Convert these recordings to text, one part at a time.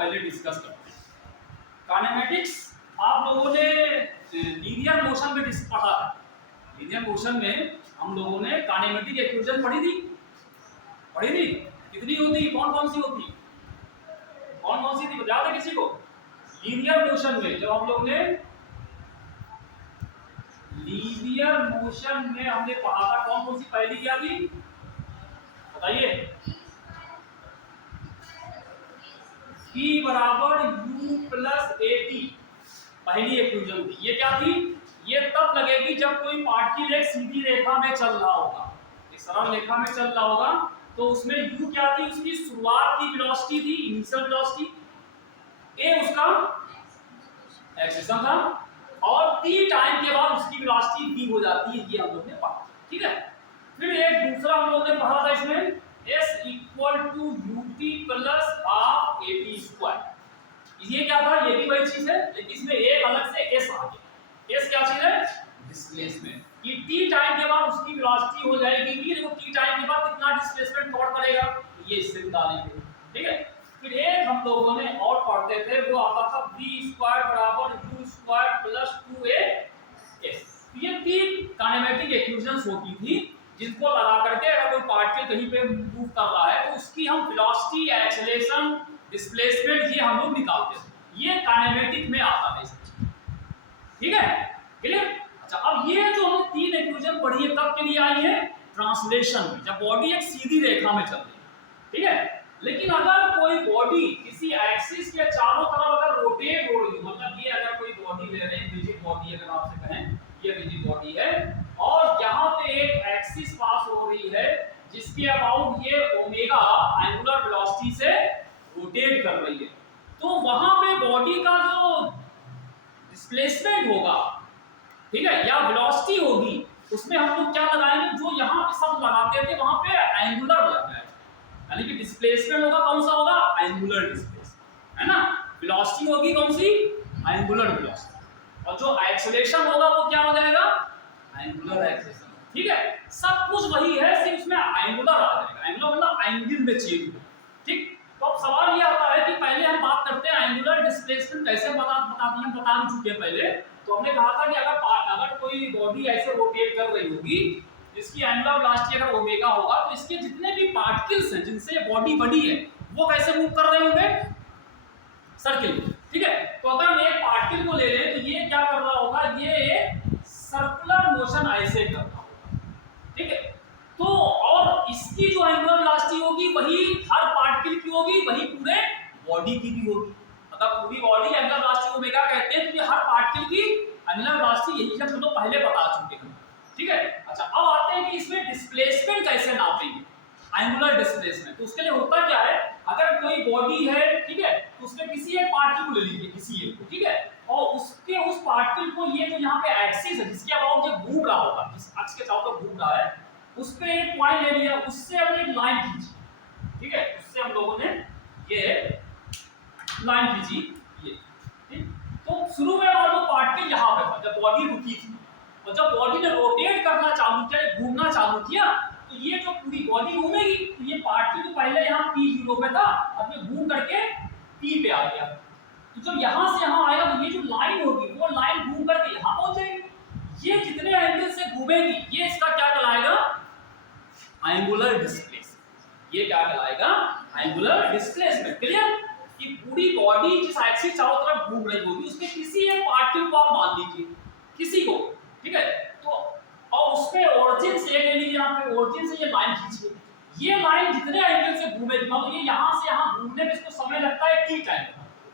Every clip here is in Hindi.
पहले डिस्कस करते हैं। काइनेमेटिक्स आप लोगों ने लीनियर मोशन में पढ़ा था। लीनियर मोशन में हम लोगों ने काइनेमेटिक इक्वेशन पढ़ी थी। कितनी होती, कौन कौन सी होती, कौन कौन सी थी, याद है किसी को? लीनियर मोशन में जब हम लोग ने लीनियर मोशन में हमने पढ़ा था, कौन कौन सी पहली क्या थी बताइए? P बराबर U प्लस AT पहली इक्वेशन थी। ये क्या थी? ये तब लगेगी जब कोई पार्टिकल एक सीधी रेखा में चल रहा होगा, एक सरल रेखा में चल रहा होगा, तो उसमें U क्या थी? उसकी शुरुआत की वेलोसिटी थी, इनिशियल वेलोसिटी, A उसका एक्सेलेरेशन था, और T टाइम के बाद उसकी वेलोसिटी V हो जाती है। ये हम लोग ने पढ़ा, ठीक है। फिर एक दूसरा हम लोग ने पढ़ा था इसमें S equal to UT plus half AT square. ये क्या था? ये भी वही चीज है, लेकिन इसमें एक अलग से S आ गया। S क्या चीज है? डिस्प्लेसमेंट। ये T टाइम के बाद उसकी वेलोसिटी हो जाएगी V। देखो T टाइम के बाद कितना डिस्प्लेसमेंट कवर करेगा, ये इससे निकालेंगे, ठीक है। फिर एक हम लोगों ने और पढ़ते थे, वो आता था V स्क्वायर बराबर U स्क्वायर प्लस 2AS। ये तीन काइनेमेटिक इक्वेशंस होती थी जिनको लगा करके अगर कोई पार्टिकल कहीं पे मूव कर रहा है तो उसकी हम वेलोसिटी, एक्सेलरेशन, डिस्प्लेसमेंट ये हम लोग निकालते थे। ये काइनेमेटिक में आता है, ठीक है, क्लियर? अच्छा, अब ये जो हम तीन इक्वेशन पढ़ी है कब के लिए आई है? ट्रांसलेशन में, जब बॉडी एक सीधी रेखा में चल रही है, ठीक है। लेकिन अगर कोई बॉडी किसी एक्सिस के चारों तरफ अगर रोटेट हो रही है, मतलब ये अगर कोई बॉडी ले रहे हैं, रिजिड बॉडी अगर आपसे कहें ये रिजिड बॉडी है, और यहाँ पे एक एक्सिस पास हो रही है जिसके अबाउट ये ओमेगा एंगुलर वेलोसिटी से रोटेट कर रही है, तो वहां पे बॉडी का जो डिस्प्लेसमेंट होगा, ठीक है, या वेलोसिटी होगी, उसमें हम लोग क्या लगाएंगे? जो यहाँ पे सब लगाते थे वहां पे एंगुलर लग जाएगा, यानी कि डिस्प्लेसमेंट होगा कौन सा होगा? एंगुलर डिस्प्लेसमेंट, है ना। वेलोसिटी होगी कौन सी? Angular velocity. और जो एक्सेलरेशन होगा वो क्या हो जाएगा? एंगुलर एक्सेलरेशन, ठीक है। सब कुछ वही है, सिर्फ उसमें एंगुलर आ जाएगा। एंगुलर मतलब एंगल में चेंज हो, ठीक। तो अब सवाल ये आता है कि पहले हम बात करते हैं एंगुलर डिस्प्लेसमेंट कैसे बता भी चुके हैं पहले। तो हमने कहा था कि अगर कोई बॉडी ऐसे रोटेट कर रही होगी जिसकी एंगुलर वेलोसिटी अगर ओमेगा होगा, तो इसके जितने भी पार्टिकल्स हैं जिनसे ये बॉडी बनी है वो कैसे मूव कर रहे होंगे? सर्किल, ठीक है। तो अगर हम एक पार्टिकल को ले लें तो ये क्या कर रहा होगा? ये सर्कुलर मोशन ऐसे कर रहा होगा, ठीक है। तो और इसकी जो एंगुलर वेलोसिटी होगी वही हर पार्टिकल की होगी, वही पूरे बॉडी की भी होगी। मतलब पूरी बॉडी एंगुलर वेलोसिटी ओमेगा कहते हैं, तो ये हर पार्टिकल की एंगुलर वेलोसिटी यही सब हम लोग पहले बता चुके हैं, ठीक है। अच्छा, अब आते हैं कि इसमें डिस्प्लेसमेंट कैसे नापेंगे, एंगुलर डिस्प्लेसमेंट। तो उसके लिए होता क्या है? अगर कोई बॉडी है, ठीक है, तो उसमें किसी एक पार्टिकल को ले लीजिए, किसी एक को, ठीक है, और उसके उस पार्टिकल को ये जो यहाँ पे एक्सिस है जिसके अबाउट ये घूम रहा होगा, जिस अक्ष के चारों तरफ घूम रहा है, उस पे एक पॉइंट ले लिया, उससे हमने एक लाइन खींची, ठीक है, उससे हम लोगों ने ये लाइन खींची, ये, ठीक। तो शुरू में वो पार्टिकल यहाँ पे था जब बॉडी रुकी थी, और जब बॉडी ने रोटेट करना चालू किया, घूमना चालू किया, तो ये जो पूरी बॉडी घूमेगी, तो ये पार्टिकल तो पहले यहाँ P0 पे था, अब ये घूम करके P पे आ गया। तो जब यहाँ से यहाँ आएगा तो ये जो लाइन होगी वो लाइन घूम करके यहाँ पहुंचेगी। ये जितने एंगल से घूमेगी ये इसका क्या कहलाएगा? Angular displacement. ये क्या कहलाएगा? Angular displacement. क्लियर? कि पूरी बॉडी जिस एक्सिस चारों तरफ घूम रही होगी उसके किसी एक पार्टिकल को आप मान लीजिए, किसी को, ठीक है, तो और उसपे ओरिजिन से ले लीजिए, यहाँ पे ओरिजिन से ये लाइन खींचिए, ये लाइन जितने एंगल से घूमेगी, मतलब ये यहाँ से यहाँ घूमने में इसको समय लगता है T टाइम,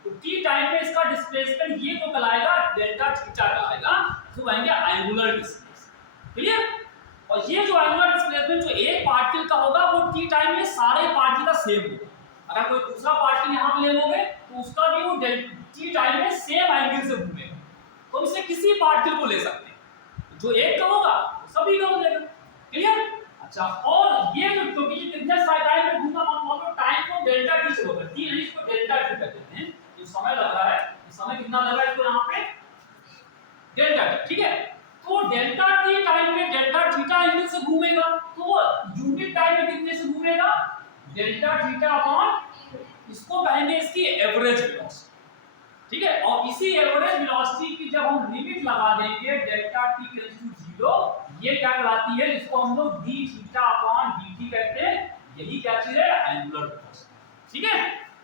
तो T टाइम में इसका डिस्प्लेसमेंट ये जो कहलाएगा डेल्टा थीटा कहलाएगा, तो कहेंगे एंगुलर डिस्प्लेसमेंट। क्लियर? और ये जो एंगुलर डिस्प्लेसमेंट जो एक पार्टिकल का होगा वो T टाइम में सारे पार्टिकल का सेम होगा। अगर कोई दूसरा पार्टिकल यहाँ पे ले लोगे तो उसका भी वो T टाइम में सेम एंगल से घूमेगा, तो इससे किसी पार्टिकल को ले सकते हैं, जो एक का होगा सभी का हो जाएगा। क्लियर? अच्छा, और ये जो क्योंकि ये कितने टाइम में घूमा, मतलब टाइम को डेल्टा टी से होता है, टी नहीं इसको डेल्टा टी कहते हैं। जो समय लग रहा है, समय कितना लग रहा है इसको यहाँ पे डेल्टा टी, ठीक है। तो डेल्टा टी टाइम में डेल्टा थीटा एंगल से घूमेगा, तो यूनिट टाइम में कितने से घूमेगा? डेल्टा थीटा अपॉन, इसको कहेंगे इसकी एवरेज इसी एवरेज वेलोसिटी की जब हम लिमिट लगा देंगे डेल्टा टी इक्वल्स टू 0, ये क्या कहलाती है, जिसको हम लोग d थीटा अपॉन dt कहते हैं। यही क्या चीज है, एंगुलर वेलोसिटी। ठीक है,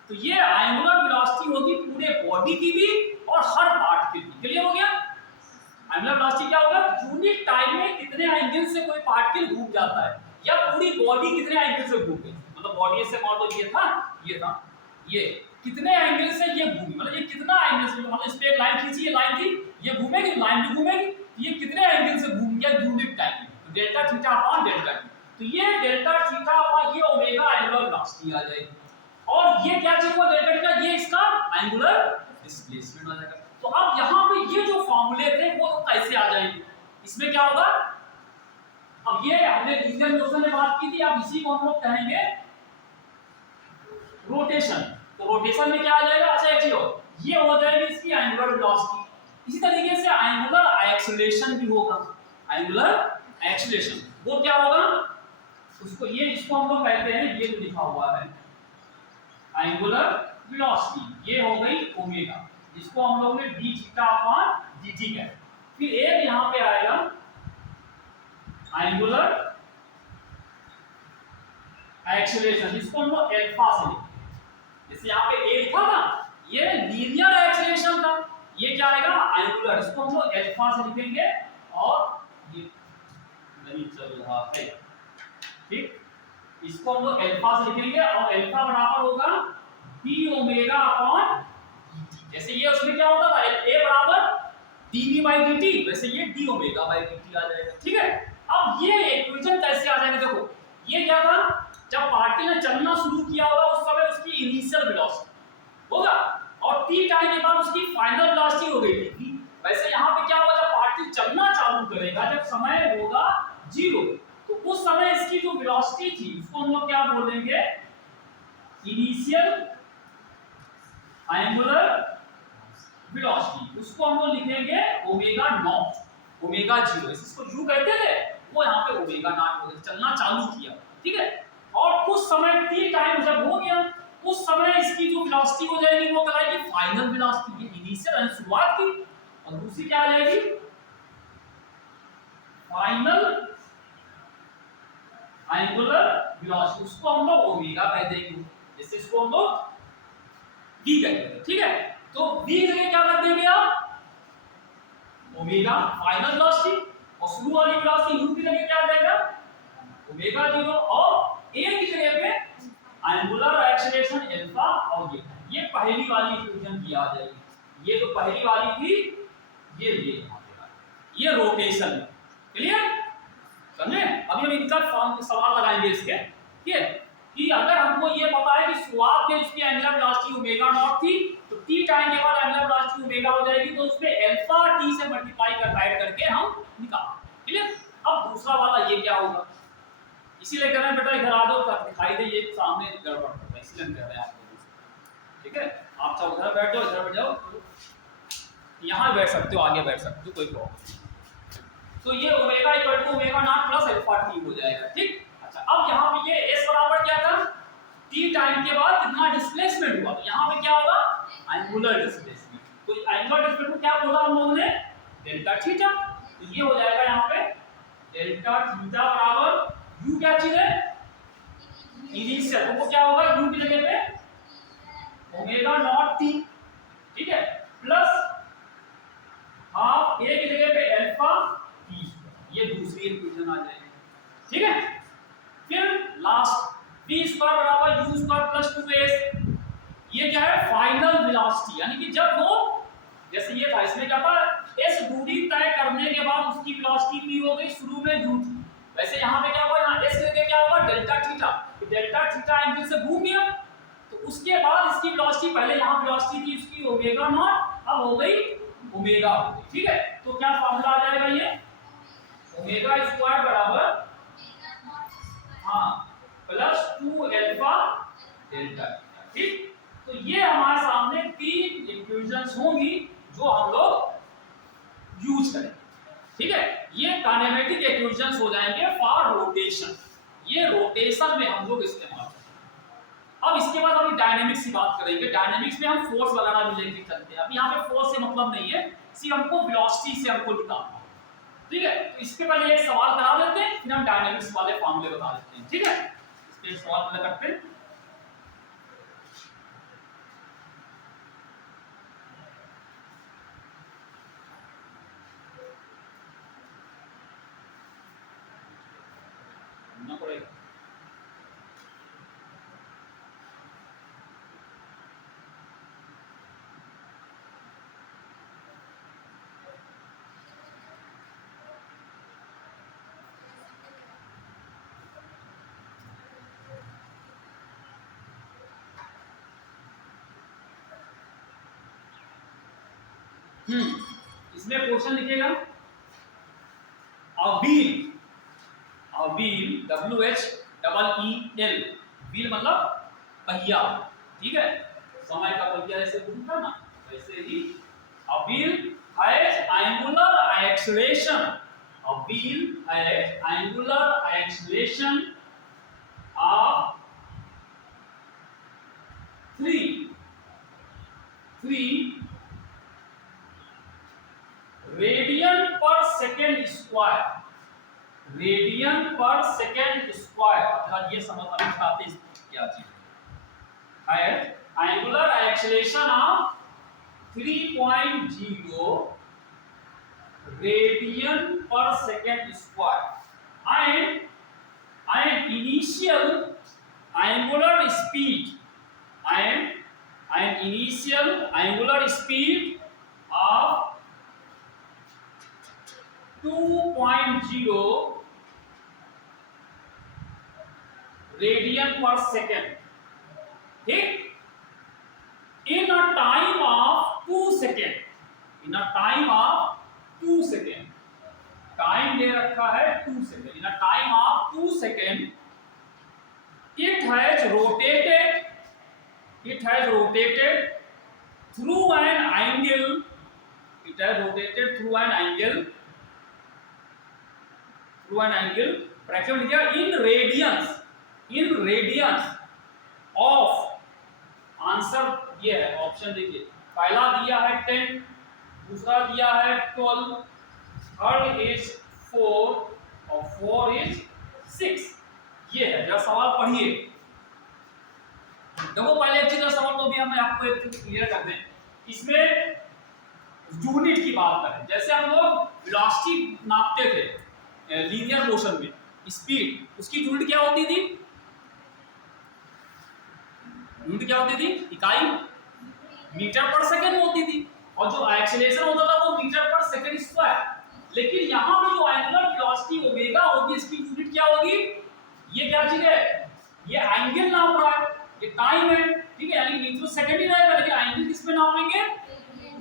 तो ये एंगुलर वेलोसिटी होगी पूरे बॉडी की भी और हर पार्ट की भी। क्लियर हो गया? एंगुलर वेलोसिटी क्या होगा, यूनिट टाइम में कितने एंगल से कोई पार्टिकल घूम जाता है, या पूरी बॉडी कितने एंगल से घूम गई। मतलब बॉडी से मान लो ये था, ये कितने एंगल से ये घूमी, मतलब ये कितना एंगल से, मतलब इस पे एक लाइन खींची, ये लाइन थी, ये घूमेगी, लाइन भी घूमेगी, ये कितने एंगल से घूम गया यूनिट टाइम में। तो delta theta upon delta T, तो ये डेल्टा थीटा अपॉन ये ओमेगा एंगुलर वेलोसिटी आ जाएगी। और ये क्या चीज हुआ, डेल्टा थीटा, ये इसका एंगुलर डिस्प्लेसमेंट आ जाएगा। तो अब यहाँ पे ये जो फॉर्मूले थे वो कैसे आ जाएंगे, इसमें क्या होगा, अब ये हमने लीनियर मोशन में बात की थी, अब इसी को हम लोग कहेंगे रोटेशन। तो रोटेशन में क्या आ जाएगा, अच्छा एक चीज और, ये हो जाएगी इसकी एंगुलर वेलोसिटी। इसी तरीके से एंगुलर एक्सेलरेशन भी होगा। एंगुलर एक्सेलरेशन वो क्या होगा, उसको ये इसको हम लोग कहते हैं, ये जो लिखा हुआ है एंगुलर वेलोसिटी, ये हो गई ओमेगा, जिसको हम लोग ने d थीटा अपॉन dt कहा। फिर एक यहां पे आएगा एंगुलर एक्सेलरेशन, जिसको हम लोग अल्फा से लिखते हैं। जैसे यहाँ पे ए लिखा था, ये लीनियर एक्सेलरेशन था, ये क्या आएगा, एंगुलर, इसको हम लोग अल्फा से लिखेंगे। और ये नहीं चल रहा है, ठीक, इसको हम लोग अल्फा से लिखेंगे, और अल्फा बराबर होगा d ओमेगा अपॉन dt। जैसे ये उसमें क्या होता था, a बराबर dv/dt, वैसे ये d ओमेगा/dt आ जाएगा। ठीक है, अब ये इक्वेशन कैसे आ जाएगा, देखो ये क्या था, जब पार्टिकल ने चलना शुरू किया होगा उस समय उसकी इनिशियल वेलोसिटी होगा, और t टाइम के बाद उसकी फाइनल वेलोसिटी हो गई थी। वैसे यहाँ पे क्या होगा, जब पार्टिकल चलना चालू करेगा, जब समय होगा 0, तो उस समय इसकी जो वेलोसिटी थी उसको हम लोग क्या बोलेंगे, इनिशियल एंगुलर वेलोसिटी, उसको हम लोग लिखेंगे ओमेगा नॉट, ओमेगा 0, इसको u कहते थे, वो यहाँ पे ओमेगा नॉट हो गया, चलना चालू किया। ठीक है, और कुछ समय t टाइम जब हो गया, उस समय इसकी जो वेलोसिटी हो जाएगी वो कहलाएगी फाइनल वेलोसिटी, ये इनिशियल यानी शुरुआत की, और दूसरी क्या आ जाएगी, फाइनल एंगुलर वेलोसिटी, उसको हम लोग ओमेगा कह देंगे। जैसे इसको हम लोग v कहेंगे। ठीक है, तो v की जगह क्या रख देंगे आप, ओमेगा फाइनल वेलोसिटी, और शुरू वाली वेलोसिटी u की जगह क्या आ जाएगा, ओमेगा 0, और a की जगह पे एंगुलर एक्सेलरेशन अल्फा, और ये पहली वाली इक्वेशन की आ जाएगी। ये जो पहली वाली थी ये रोटेशन। क्लियर, समझे? अभी हम इनका सवाल लगाएंगे इसके, ठीक है, कि अगर हमको ये पता है कि शुरुआत में इसकी एंगुलर वेलोसिटी ओमेगा नॉट थी, तो t टाइम के बाद एंगुलर वेलोसिटी ओमेगा हो जाएगी, तो उसमें अल्फा t से मल्टीप्लाई कर ऐड करके हम निकाल। क्लियर, अब दूसरा वाला ये क्या होगा, इसीलिए कह रहे हैं बेटा इधर आ जाओ, तब दिखाई दे, ये सामने गड़बड़ होता है, इसलिए हम कह रहे हैं आपको। ठीक है, आप सब उधर बैठ जाओ, इधर बैठ जाओ, यहाँ बैठ सकते हो, आगे बैठ सकते हो, कोई प्रॉब्लम नहीं। तो ये omega equal to omega naught plus alpha t हो जाएगा। ठीक, अच्छा, अब यहाँ पे ये s बराबर क्या था, t टाइम के बाद कितना डिस्प्लेसमेंट हुआ, तो यहाँ पे क्या होगा, एंगुलर डिस्प्लेसमेंट। तो एंगुलर डिस्प्लेसमेंट क्या बोला हम लोगों ने, डेल्टा थीटा, तो ये हो जाएगा यहाँ पे डेल्टा थीटा बराबर u क्या चीज है, इनिशियल, तो वो क्या होगा, u की जगह पे ओमेगा नॉट t, ठीक है, प्लस हाफ a की जगह पे अल्फा t, ये दूसरी इक्वेशन आ जाएगी। ठीक है, फिर लास्ट v स्क्वायर बराबर u स्क्वायर प्लस 2s, ये क्या है, फाइनल वेलोसिटी, यानी कि जब वो, जैसे ये था, इसमें क्या था, s दूरी तय करने के बाद उसकी वेलोसिटी v हो गई, शुरू में u थी, वैसे यहाँ पे क्या हुआ, यहाँ s की जगह क्या होगा, डेल्टा थीटा, तो डेल्टा थीटा एंगल से घूम गया, तो उसके बाद इसकी वेलोसिटी, पहले यहाँ वेलोसिटी थी उसकी ओमेगा नॉट, अब हो गई ओमेगा हो गई। ठीक है, तो क्या फार्मूला आ जाएगा, ये ओमेगा स्क्वायर बराबर प्लस 2 अल्फा डेल्टा। ठीक, तो ये हमारे सामने तीन इक्वेशंस होंगी जो हम लोग यूज करेंगे। ठीक है, ये काइनेमेटिक इक्वेशंस हो जाएंगे फॉर रोटेशन, ये रोटेशन में हम लोग इस्तेमाल करेंगे। अब इसके बाद हम डायनेमिक्स की बात करेंगे। डायनेमिक्स में हम फोर्स वगैरह भी लेके चलते हैं। अब यहाँ पे फोर्स से मतलब नहीं है, सिर्फ हमको वेलोसिटी से हमको निकालना है, ठीक है। तो इसके पहले एक सवाल करा देते हैं, फिर हम डायनेमिक्स वाले फॉर्मूले बता देते हैं, ठीक है। इस पे सवाल पहले करते हैं। ना पड़ेगा। इसमें क्वेश्चन लिखेगा अ व्हील WHEEL, व्हील मतलब पहिया, ठीक है। समय का पहिया जैसे घूमता ना, वैसे ही a wheel has angular acceleration, a wheel has angular acceleration of 3 radian per second square, radian per second square. ये समझ अभी बताते हैं क्या चीज है। Angular acceleration of 3.0 radian per second square and initial angular speed and initial angular speed of 2.0 radian per second, ठीक, in a time of 2 second, in a time of 2 second, time दे रखा है 2 second, in a time of 2 second it has rotated through an angle, it has rotated through an angle fraction लिखा in radians of, आंसर ये है, ऑप्शन देखिए, पहला दिया है 10, दूसरा दिया है 12, थर्ड इज 4 और 4 इज 6। ये है, जरा सवाल पढ़िए। देखो पहले एक चीज सवाल तो भी हम आपको एक चीज क्लियर कर दें। इसमें यूनिट की बात करें, जैसे हम लोग वेलोसिटी नापते थे लीनियर मोशन में, स्पीड, उसकी यूनिट क्या होती थी? यूनिट क्या होती थी? इकाई मीटर पर सेकंड होती थी, और जो एक्सेलरेशन होता था वो मीटर पर सेकंड स्क्वायर। लेकिन यहाँ पे जो एंगुलर वेलोसिटी ओमेगा होगी, इसकी यूनिट क्या होगी? ये क्या चीज है? ये एंगल नाप रहा है, ये टाइम है, ठीक है, यानी मीटर सेकंड ही रहेगा, लेकिन एंगल किस पे नापेंगे?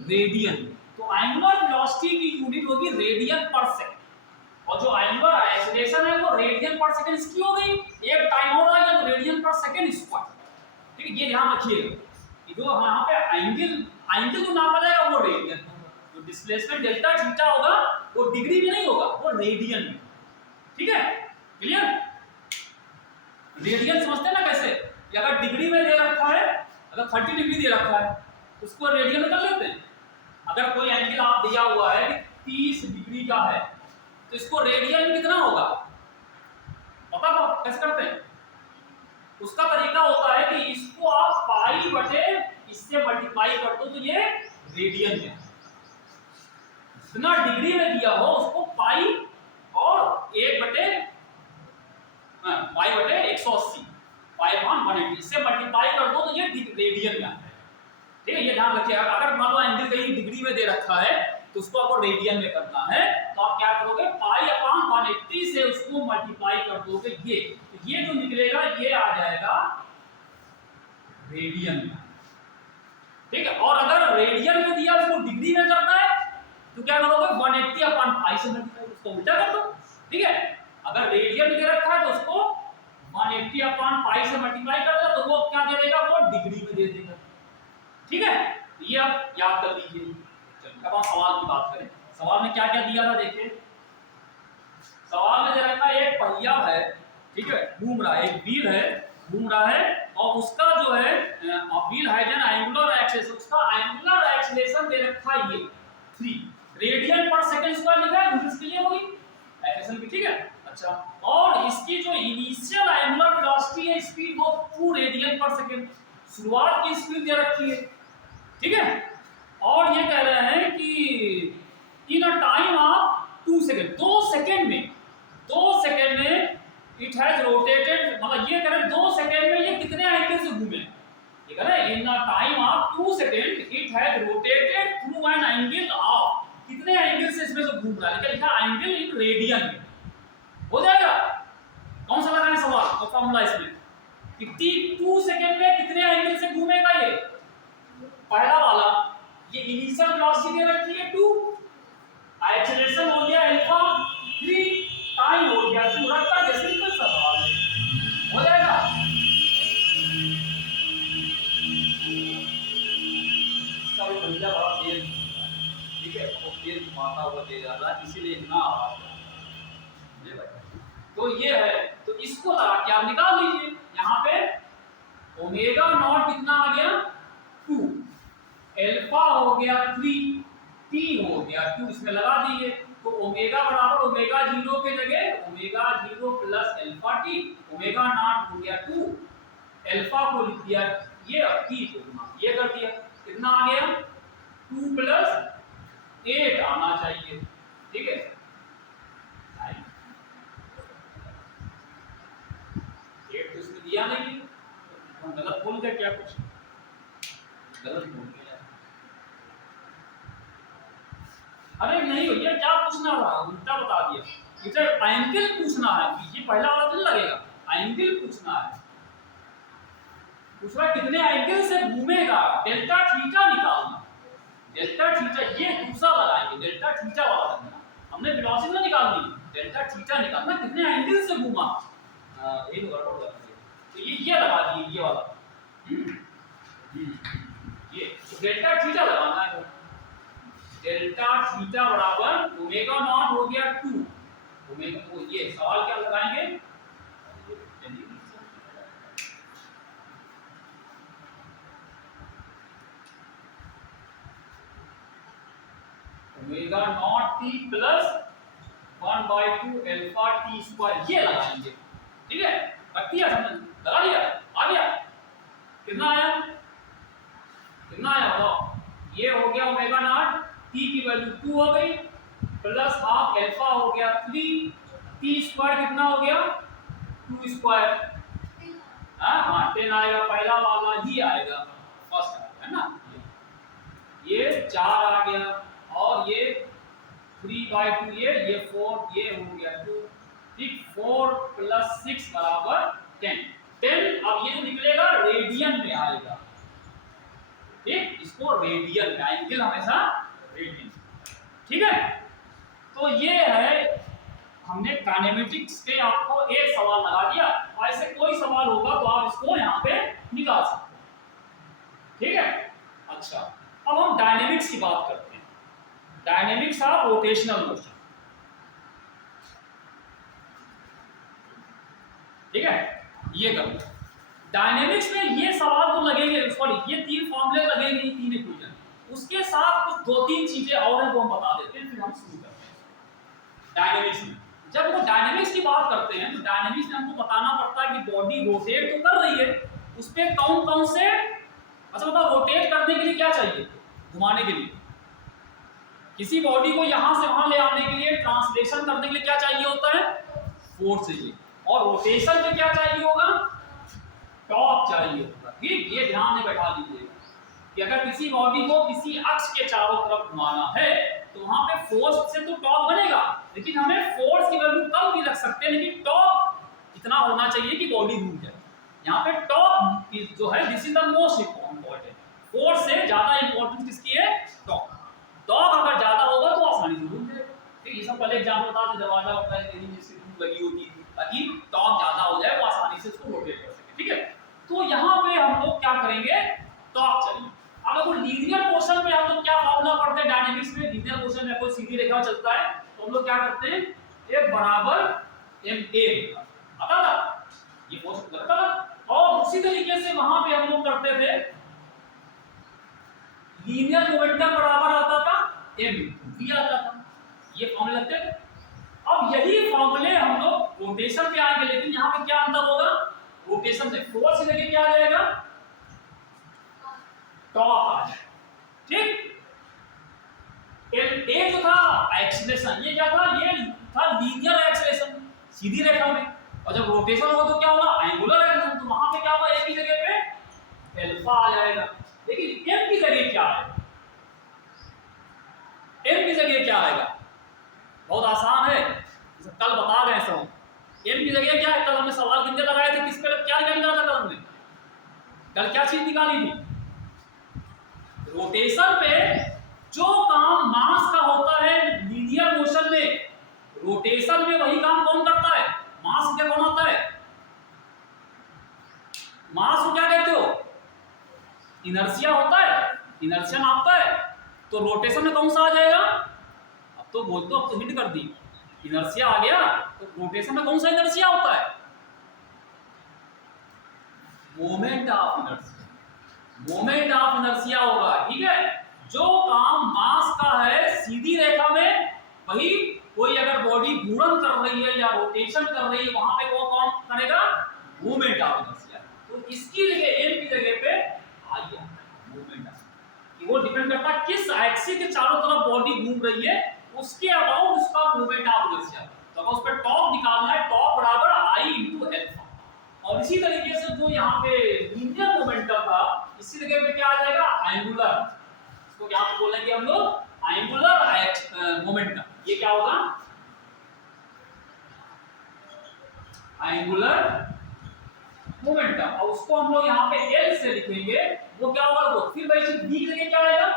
रेडियन। तो एंगुलर वेलोसिटी की यूनिट होगी रेडियन पर सेकंड, और जो एंगुलर एक्सेलरेशन है वो रेडियन पर सेकंड इसकी हो गई। एक टाइम हो रहा है तो रेडियन पर सेकंड स्क्वायर, ठीक है, ये ध्यान रखिएगा। जो यहाँ पे एंगल जो नापा जाएगा वो रेडियन, जो डिस्प्लेसमेंट डेल्टा थीटा होगा वो डिग्री में नहीं होगा, वो रेडियन में, ठीक है, क्लियर? रेडियन समझते हैं ना कैसे, कि अगर डिग्री में दे रखा है, अगर 30 डिग्री दे रखा है उसको रेडियन में कर लेते हैं। अगर कोई एंगल आप दिया हुआ है कि 30 डिग्री का है तो इसको रेडियन में कितना होगा पता है कैसे करते हैं? उसका तरीका होता है कि इसको आप पाई बटे इससे मल्टीप्लाई कर दो तो ये रेडियन है। जितना डिग्री में दिया हो उसको पाई और 1 बटे पाई बटे 180 पाई अपॉन 180 इससे मल्टीप्लाई कर दो तो ये रेडियन में आता है, ठीक है, ये ध्यान रखिएगा। अगर मान लो एंगल कहीं डिग्री में दे रखा है तो उसको आपको रेडियन में करना है, तो आप क्या करोगे? पाई अपॉन 180 से उसको मल्टीप्लाई कर दोगे, ये जो निकलेगा ये आ जाएगा रेडियन में, ठीक है। और अगर रेडियन में दिया उसको डिग्री में करना है तो क्या करोगे? 180 अपॉन पाई से मल्टीप्लाई, उसको उल्टा कर दो, ठीक है। अगर रेडियन में दे रखा है तो उसको 180 अपॉन पाई से मल्टीप्लाई कर दो तो वो क्या दे देगा? वो डिग्री में दे देगा, ठीक है। ये आप याद कर लीजिए। चलिए अब हम सवाल की बात करें। सवाल में क्या क्या दिया था देखिए। सवाल में दे रखा है एक पहिया है, ठीक है, घूम रहा है, एक व्हील है, घूम रहा है और उसका जो है wheel height and angular acceleration, उसका एंगुलर एक्सेलेरेशन दे रखा है ये 3 रेडियन पर सेकंड स्क्वायर लिखा है, इसके लिए होगी एक्सेलेरेशन भी, ठीक है। अच्छा, और इसकी जो इनिशियल एंगुलर वेलोसिटी है स्पीड वो 2 रेडियन पर सेकंड, शुरुआत की स्पीड दे रखी है, ठीक है। और ये कह रहे हैं कि in a time of 2 second, 2 second में इट हैज रोटेटेड, मतलब ये कह रहे हैं 2 सेकंड में ये कितने एंगल से घूमे, ये कह रहे हैं in a time of 2 second it has rotated through an angle of, कितने एंगल से इसमें से घूम रहा है, लेकिन लिखा एंगल इन रेडियन में, हो जाएगा। कौन सा लगाने सवाल और फॉर्मूला इसमें कि 2 सेकंड में कितने एंगल से घूमेगा ये, पहला वाला ये इनिशियल वेलोसिटी दे रखी है 2, एक्सेलरेशन हो गया अल्फा 3, टाइम हो गया 2, रखता है सिंपल सा सवाल है, हो जाएगा। इसका भी पहिया बड़ा तेज, ठीक है, वो तेज घुमाता हुआ तेज आ रहा है, इसीलिए इतना आवाज है भाई। तो ये है, तो इसको लगा के आप निकाल लीजिए, यहाँ पे ओमेगा नॉट कितना आ गया 2, अल्फा हो गया 3, टी हो गया 2, इसमें लगा दिए, तो ओमेगा बराबर ओमेगा 0 के जगह omega 0 plus alpha T, omega naught हो गया 2, अल्फा को लिख दिया ये, टी को ये कर दिया, कितना आ गया 2 प्लस 8 आना चाहिए, ठीक है। तो इसमें दिया नहीं, हम गलत बोल गए क्या, कुछ गलत बोल गया। अरे नहीं भैया, क्या पूछना रहा, उल्टा बता दिया, इसे एंगल पूछना है, ये पहला वाला तो लगेगा, एंगल पूछना है, दूसरा कितने एंगल से घूमेगा, डेल्टा थीटा निकालना, डेल्टा थीटा ये दूसरा लगाएंगे, डेल्टा थीटा वाला करना, हमने वेलोसिटी ना निकालनी, डेल्टा थीटा निकालना, कितने एंगल से घूमा, एक गड़बड़ कर दिया, तो ये लगा दिए, ये वाला ये डेल्टा थीटा लगाना है, डेल्टा थीटा बराबर ओमेगा नॉट हो गया 2, ओमेगा, तो ये सवाल क्या लगाएंगे, omega naught T plus 1/2 alpha T square, ये लगाएंगे, ठीक है। दिया समझ, लगा दिया, आ गया, कितना आया, कितना आया बताओ, ये हो गया ओमेगा नॉट, टी की वैल्यू 2 हो गई, प्लस हाफ अल्फा हो गया 3, टी स्क्वायर कितना हो गया 2 स्क्वायर, हाँ 10 आएगा, पहला वाला ही आएगा, फर्स्ट आएगा, है ना, ये 4 आ गया, और ये 3/2 ये 4, ये हो गया 2, ठीक, 4 प्लस 6 बराबर 10, 10 अब ये जो निकलेगा रेडियन में आएगा, ठीक, इसको रेडियन में, एंगल हमेशा रेडियन, ठीक है। तो ये है, हमने काइनेमेटिक्स पे आपको एक सवाल लगा दिया, और ऐसे कोई सवाल होगा तो आप इसको यहाँ पे निकाल सकते हैं, ठीक है। अच्छा, अब हम डायनेमिक्स की बात करते हैं, डायनेमिक्स ऑफ रोटेशनल मोशन, ठीक है, ये कर लो। डायनेमिक्स में ये सवाल तो लगेंगे, सॉरी ये 3 फॉर्मूले लगेंगे, 3 इक्वेशन, उसके साथ कुछ 2-3 चीजें और हैं वो हम बता देते हैं, फिर हम शुरू करते हैं। डायनेमिक्स में जब वो डायनेमिक्स की बात करते हैं, तो डायनेमिक्स में हमको बताना पड़ता है कि बॉडी रोटेट तो कर रही है, उस पे कौन कौन से, अच्छा बताओ, रोटेट करने के लिए क्या चाहिए, घुमाने के लिए, किसी बॉडी को यहां से वहां ले आने के लिए, ट्रांसलेशन करने के लिए क्या चाहिए होता है, फोर्स चाहिए, और रोटेशन में क्या चाहिए होगा, टॉर्क चाहिए होगा, ठीक, ये ध्यान में बैठा लीजिएगा कि अगर किसी बॉडी को किसी अक्ष के चारों तरफ घुमाना है तो वहां पे फोर्स से तो टॉर्क बनेगा, लेकिन हमें फोर्स की वैल्यू कम भी रख सकते हैं, लेकिन टॉर्क इतना होना चाहिए कि बॉडी घूम जाए। यहाँ पे टॉर्क जो है this is the most important, force से ज्यादा इंपॉर्टेंट किसकी है, टॉर्क, टॉर्क अगर ज्यादा होगा तो आसानी से घूम जाएगा, ठीक, ये सब पहले एग्जांपल बता दें, दरवाजा होता है जिससे धूप लगी होती है, ताकि टॉर्क ज्यादा हो जाए वो आसानी से उसको रोटेट कर सके, ठीक है। तो यहाँ पे हम लोग क्या करेंगे, टॉर्क चाहिए। अगर वो लीनियर मोशन में हम लोग क्या फॉर्मूला पढ़ते हैं डायनेमिक्स में, लीनियर मोशन में कोई सीधी रेखा चलता है तो हम लोग क्या करते हैं, एक बराबर ma, आता था ये मोशन लगता था, और उसी तरीके से वहां पे हम लोग करते थे, लीनियर मोमेंटम बराबर आता था m v आता था, ये फॉर्मूले लगते थे। अब यही फॉर्मूले हम लोग रोटेशन पे आएंगे, लेकिन यहाँ पे क्या अंतर होगा, रोटेशन से फोर्स की जगह क्या आ जाएगा, टॉर्क आ जाएगा। ठीक, ए जो था एक्सीलरेशन, ये क्या था, ये था लीनियर एक्सीलरेशन सीधी रेखा में, और जब रोटेशन होगा तो क्या होगा, एंगुलर एक्सीलरेशन, तो वहां पे क्या होगा, ए की जगह पे अल्फा आ जाएगा। लेकिन एम की जगह क्या आएगा, एम की जगह क्या आएगा, बहुत आसान है, कल बता गए सब। एम की जगह क्या है, कल हमने सवाल कितने लगाए थे, किस पे क्या निकाला था, कल हमने कल क्या चीज निकाली थी, रोटेशन पे जो काम मास का होता है लीनियर मोशन में, रोटेशन में वही काम कौन करता है, मास क्या कौन होता है, मास को क्या कहते हो, इनर्शिया होता है, इनर्शिया नापता है। तो रोटेशन में कौन सा आ जाएगा, अब तो बोल दो, अब तो हिंट कर दी, इनर्शिया आ गया। तो रोटेशन में कौन सा इनर्शिया होता है, moment of inertia, moment of inertia होगा। ठीक है, जो काम मास का है सीधी रेखा में, वही कोई अगर बॉडी घूर्णन कर रही है या रोटेशन कर रही है, वहां पे कौन करेगा, मोमेंट ऑफ इनर्शिया। तो इसकी जगह एम की जगह पे आ गया मोमेंट ऑफ, वो डिपेंड करता है किस एक्सिस के चारों तरफ बॉडी घूम रही है, उसके अबाउट उसका मोमेंट ऑफ इनर्शिया। तो अगर उस पर टॉर्क निकालना है, टॉर्क बराबर आई इनटू अल्फा। और इसी तरीके से जो यहाँ पे लीनियर मोमेंटम था, इसी जगह पे क्या आ जाएगा, एंगुलर, इसको क्या बोलेंगे हम लोग, एंगुलर मोमेंटम। ये क्या होगा, एंगुलर मोमेंटम, और उसको हम लोग यहाँ पे L से लिखेंगे, वो क्या होगा, वो फिर भाई B की जगह क्या आएगा,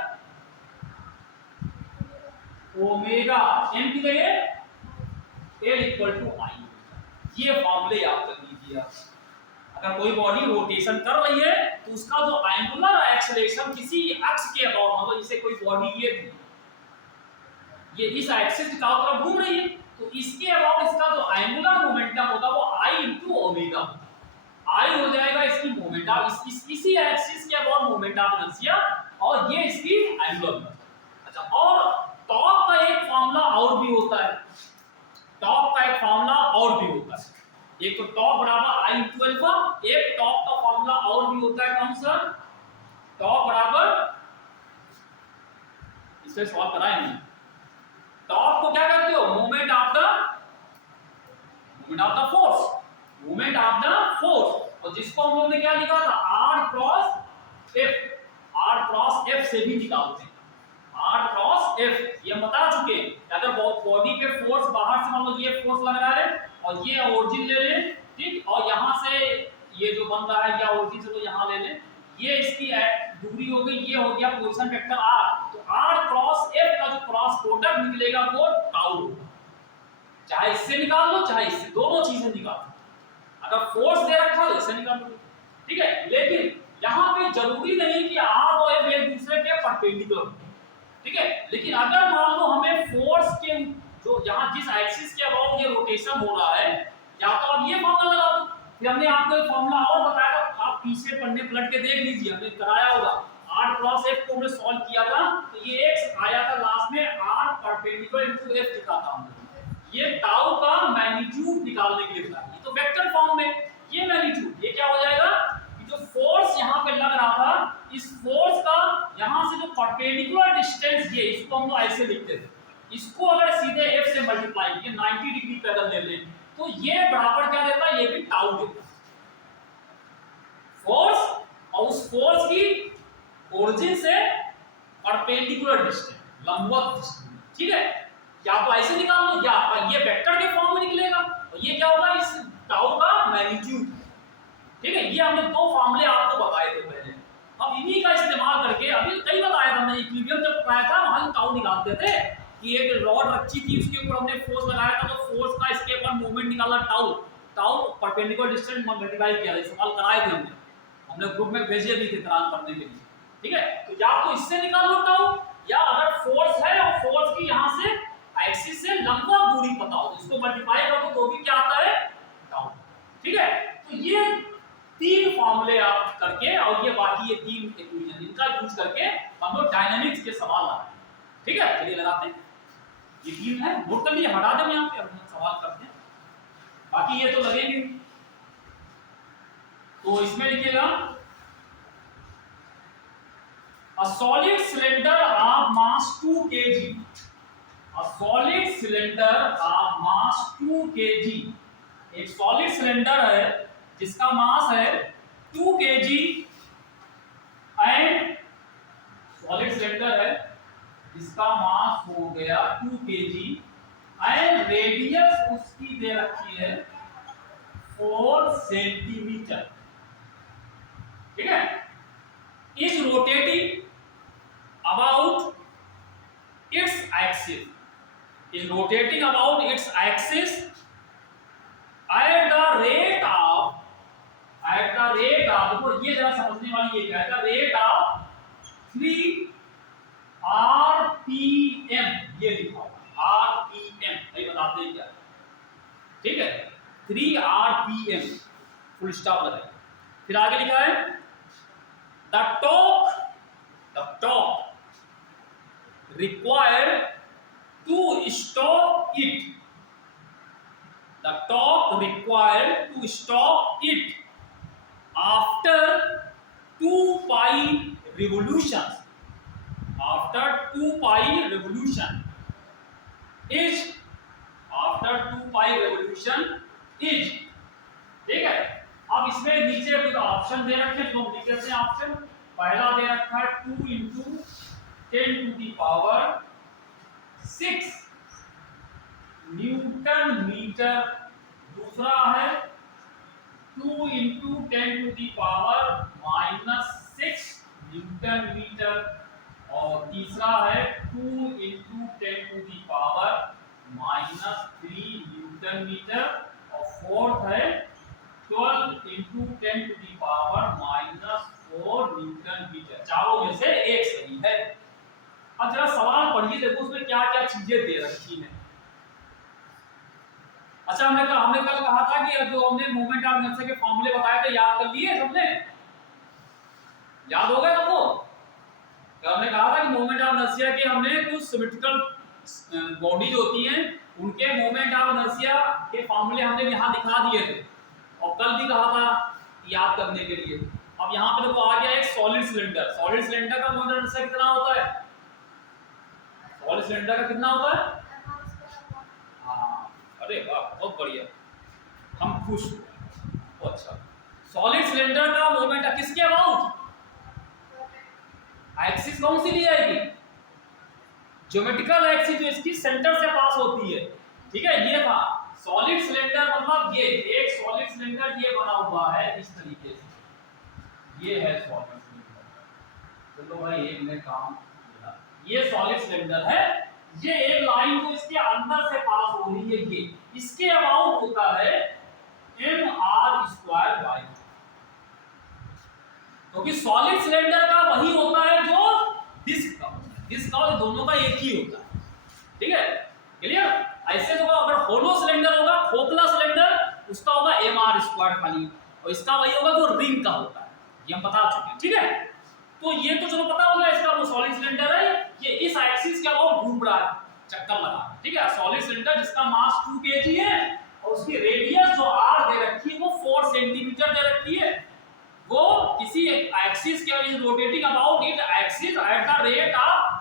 ओमेगा, m की जगह L इक्वल टू आई। ये फॉर्मूले याद कर लीजिए। अगर कोई बॉडी रोटेशन कर रही है तो उसका जो एंगुलर एक्सेलरेशन किसी अक्ष के अबाउट, मतलब जैसे कोई बॉडी ये इस एक्सिस के चारों तरफ घूम रही है, तो इसके अबाउट इसका जो एंगुलर मोमेंटम होगा वो I इनटू ओमेगा, आई हो जाएगा इसकी मोमेंट ऑफ, इसी एक्सिस के अबाउट मोमेंट ऑफ इनर्शिया, और ये इसकी एंगुलर। अच्छा, और टॉर्क का एक फार्मूला और भी होता है, टॉर्क का एक फार्मूला और भी होता है, एक तो टॉर्क बराबर आई इनटू अल्फा, एक टॉर्क का फार्मूला और भी होता है, कौन सा, टॉर्क बराबर, इसे सॉल्व कराएंगे। टॉर्क को क्या कहते हो, moment of the force, moment of the force, और जिसको हम लोग ने क्या लिखा था, r cross f, r cross f से भी निकालते हैं, r क्रॉस f। ये हम बता चुके हैं, अगर बॉडी पे फोर्स बाहर से, मान लो ये फोर्स लग रहा है और ये ओरिजिन ले लें, ठीक, और यहां से ये जो बन रहा है या ओरिजिन से तो यहां ले लें, ये इसकी दूरी हो गई, ये हो गया पोजीशन वेक्टर r। तो r क्रॉस f का जो क्रॉस प्रोडक्ट निकलेगा वो टाउ होगा, चाहे इससे निकाल लो चाहे इससे, दोनों चीजें निकाल लो। अगर फोर्स दे रखा है तो इससे निकाल लो, ठीक है। लेकिन यहाँ पे जरूरी नहीं कि r और f एक दूसरे के परपेंडिकुलर हो, ठीक है। लेकिन अगर मान लो हमें फोर्स के जो जहां जिस एक्सिस के अबाउट ये रोटेशन हो रहा है, या तो आप ये फॉर्मूला लगा दो, फिर हमने आपको एक फॉर्मूला और बताया था, आप पीछे पढ़ने पलट के देख लीजिए, हमने कराया होगा, r क्रॉस f को हमने सॉल्व किया था, तो ये x आया था लास्ट में r परपेंडिकुलर इनटू f लिखा था हमने, ये टाउ का मैग्नीट्यूड निकालने के लिए था, ये तो वेक्टर फॉर्म में, ये मैग्नीट्यूड, ये क्या हो जाएगा कि जो फोर्स यहाँ पे लग रहा था, इस फोर्स का यहाँ से जो परपेंडिकुलर डिस्टेंस, ये इसको हम लोग ऐसे लिखते थे, इसको अगर सीधे f से मल्टीप्लाई किए 90 डिग्री पे अगर ले लें, तो ये बराबर क्या देता है, ये भी टाउ देता है, फोर्स और उस फोर्स की ओरिजिन से परपेंडिकुलर डिस्टेंस, लंबवत डिस्टेंस, ठीक है। या तो ऐसे निकाल लो, या ये वेक्टर के फॉर्म में निकलेगा, और ये क्या होगा, इस टाउ का मैग्नीट्यूड, ठीक है। ये हमने दो फॉर्मूले आपको बताए थे पहले, अब इन्हीं का इस्तेमाल करके, अभी कई बताया था हमने, इक्विलिब्रियम जब पढ़ाया था वहां टाउ निकालते थे, कि एक रॉड रखी थी, उसके ऊपर हमने फोर्स लगाया था, तो फोर्स का इसके ऊपर मूवमेंट निकाला tau, tau perpendicular distance multiply किया, सवाल कराए थे हमने ग्रुप में भेजे भी थे तरान करने के लिए, ठीक है। तो या तो इससे निकाल लो टाउ, या अगर फोर्स है और फोर्स की यहां से एक्सिस से लंबवत दूरी पता हो, इसको मल्टीप्लाई करो तो भी क्या आता है, टाउ, ठीक है। तो ये तीन फॉर्मूले आप करके और ये बाकी ये तीन इक्वेशन इनका यूज करके हम लोग डायनामिक्स के सवाल लगाएं। ठीक है, चलिए लगाते हैं। ये तीन है, नोट कर लिए, हटा दें यहाँ पे, अब हम सवाल करते हैं। बाकी ये तो लगेंगे। तो इसमें लिखिएगा a solid cylinder of mass 2 kg, a solid cylinder of mass 2 kg, एक सॉलिड सिलेंडर है जिसका मास है 2 kg एंड सॉलिड सिलेंडर है जिसका मास हो गया 2 kg एंड रेडियस उसकी दे रखी है 4 सेंटीमीटर। ठीक है, is rotating about its axis, is rotating about its axis at the rate of देखो ये जरा समझने वाली ये क्या है, rate of 3 rpm, ये लिखा हुआ rpm, नहीं बताते हैं क्या। ठीक है, 3 rpm फुल स्टॉप लगाए। फिर आगे लिखा है the torque required to stop it, the torque required to stop it after 2 pi revolutions, after 2 pi revolution is, after 2 pi revolution is। ठीक है, अब इसमें नीचे कुछ ऑप्शन दे रखे हैं, तो लिख देते हैं ऑप्शन। पहला दे रखा है 2 into 10 to the power 6 newton metre, दूसरा है 2 into 10 to the power -6 newton metre, और तीसरा है 2 into 10 to the power -3 newton metre, और फोर्थ है 12 into 10 to the power -4 newton metre. चारों में से एक सही है। अब जरा सवाल पढ़िए, देखो उसमें क्या क्या चीजें दे रखी हैं। अच्छा, हमने कल कहा था कि जो हमने मोमेंट ऑफ इनर्शिया के फॉर्मूले बताए थे, याद कर लिए सबने? याद हो गए सबको? तो हमने कहा था कि मोमेंट ऑफ इनर्शिया के हमने कुछ सिमेट्रिकल बॉडीज होती हैं, उनके मोमेंट ऑफ इनर्शिया के फॉर्मूले हमने यहाँ दिखा दिए थे, और कल भी कहा था याद करने के लिए। अब यहाँ पे देखो आ गया एक सॉलिड सिलेंडर। सॉलिड सिलेंडर का मोमेंट ऑफ इनर्शिया कितना होता है? सॉलिड सिलेंडर का कितना होता है? हाँ, अरे वाह, बहुत बढ़िया, हम खुश हुए। अच्छा, सॉलिड सिलेंडर का मोमेंट किसके अबाउट? एक्सिस कौन सी ली जाएगी? ज्योमेट्रिकल एक्सिस, जो इसकी सेंटर से पास होती है। ठीक है, ये था सॉलिड सिलेंडर, मतलब ये एक सॉलिड सिलेंडर ये बना हुआ है इस तरीके से, ये है सॉलिड सिलेंडर। चलो भाई, एक ने काम किया, ये सॉलिड सिलेंडर है, ये एक लाइन जो इसके अंदर से पास हो रही है, ये इसके अबाउट होता है mr²/, क्योंकि सॉलिड सिलेंडर का वही होता है जो डिस्क का होता है, डिस्क का दोनों का एक ही होता है। ठीक है, क्लियर? ऐसे तो अगर होलो सिलेंडर होगा, खोखला सिलेंडर, उसका होगा mr² खाली, और इसका वही होगा जो रिंग का होता है, ये हम बता चुके हैं। ठीक है, तो ये तो चलो पता होगा, इसका वो सॉलिड सिलेंडर है, ये इस एक्सिस के अबाउट घूम रहा है, चक्कर लगा रहा है। ठीक है, सॉलिड सिलेंडर जिसका मास 2 kg है, और उसकी रेडियस जो r दे रखी है वो 4 सेंटीमीटर दे रखी है, वो किसी एक्सिस के is rotating about it axis at the rate of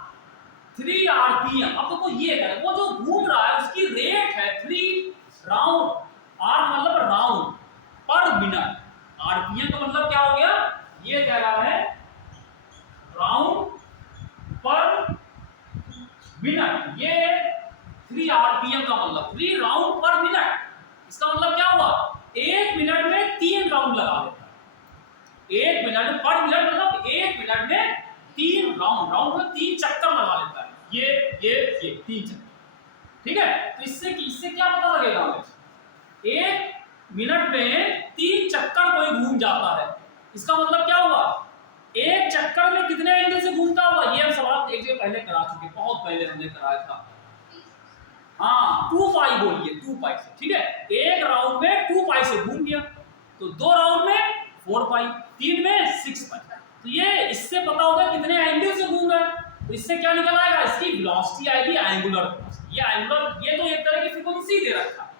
3 rpm। अब देखो ये है, वो जो घूम रहा है उसकी रेट है 3 राउंड, r मतलब राउंड पर मिनट, rpm का मतलब क्या हो गया, ये कह रहा है राउंड पर मिनट, ये 3 rpm का मतलब 3 राउंड पर मिनट। इसका मतलब क्या हुआ, 1 मिनट में 3 राउंड लगा देता है। 1 मिनट पर मिनट मतलब 1 मिनट में 3 राउंड, राउंड में 3 चक्कर लगा लेता है, ये 3 चक्कर। ठीक है, तो इससे क्या पता लगेगा हमें, 1 मिनट में 3 चक्कर कोई घूम जाता है, इसका मतलब क्या हुआ, एक चक्कर में कितने एंगल से घूमता होगा, ये हम सवाल एक जगह पहले करा चुके, बहुत पहले हमने कराया था। हाँ, 2 पाई बोलिए, 2 पाई से। ठीक है, एक राउंड में 2 पाई से घूम गया, तो 2 राउंड में 4 पाई, 3 में 6 पाई। तो ये इससे पता होगा कितने एंगल से घूम रहा है। तो इससे क्या निकल आएगा, इसकी वेलोसिटी आएगी एंगुलर वेलोसिटी। ये एंगुलर, ये तो एक तरह की फ्रीक्वेंसी दे रखा है,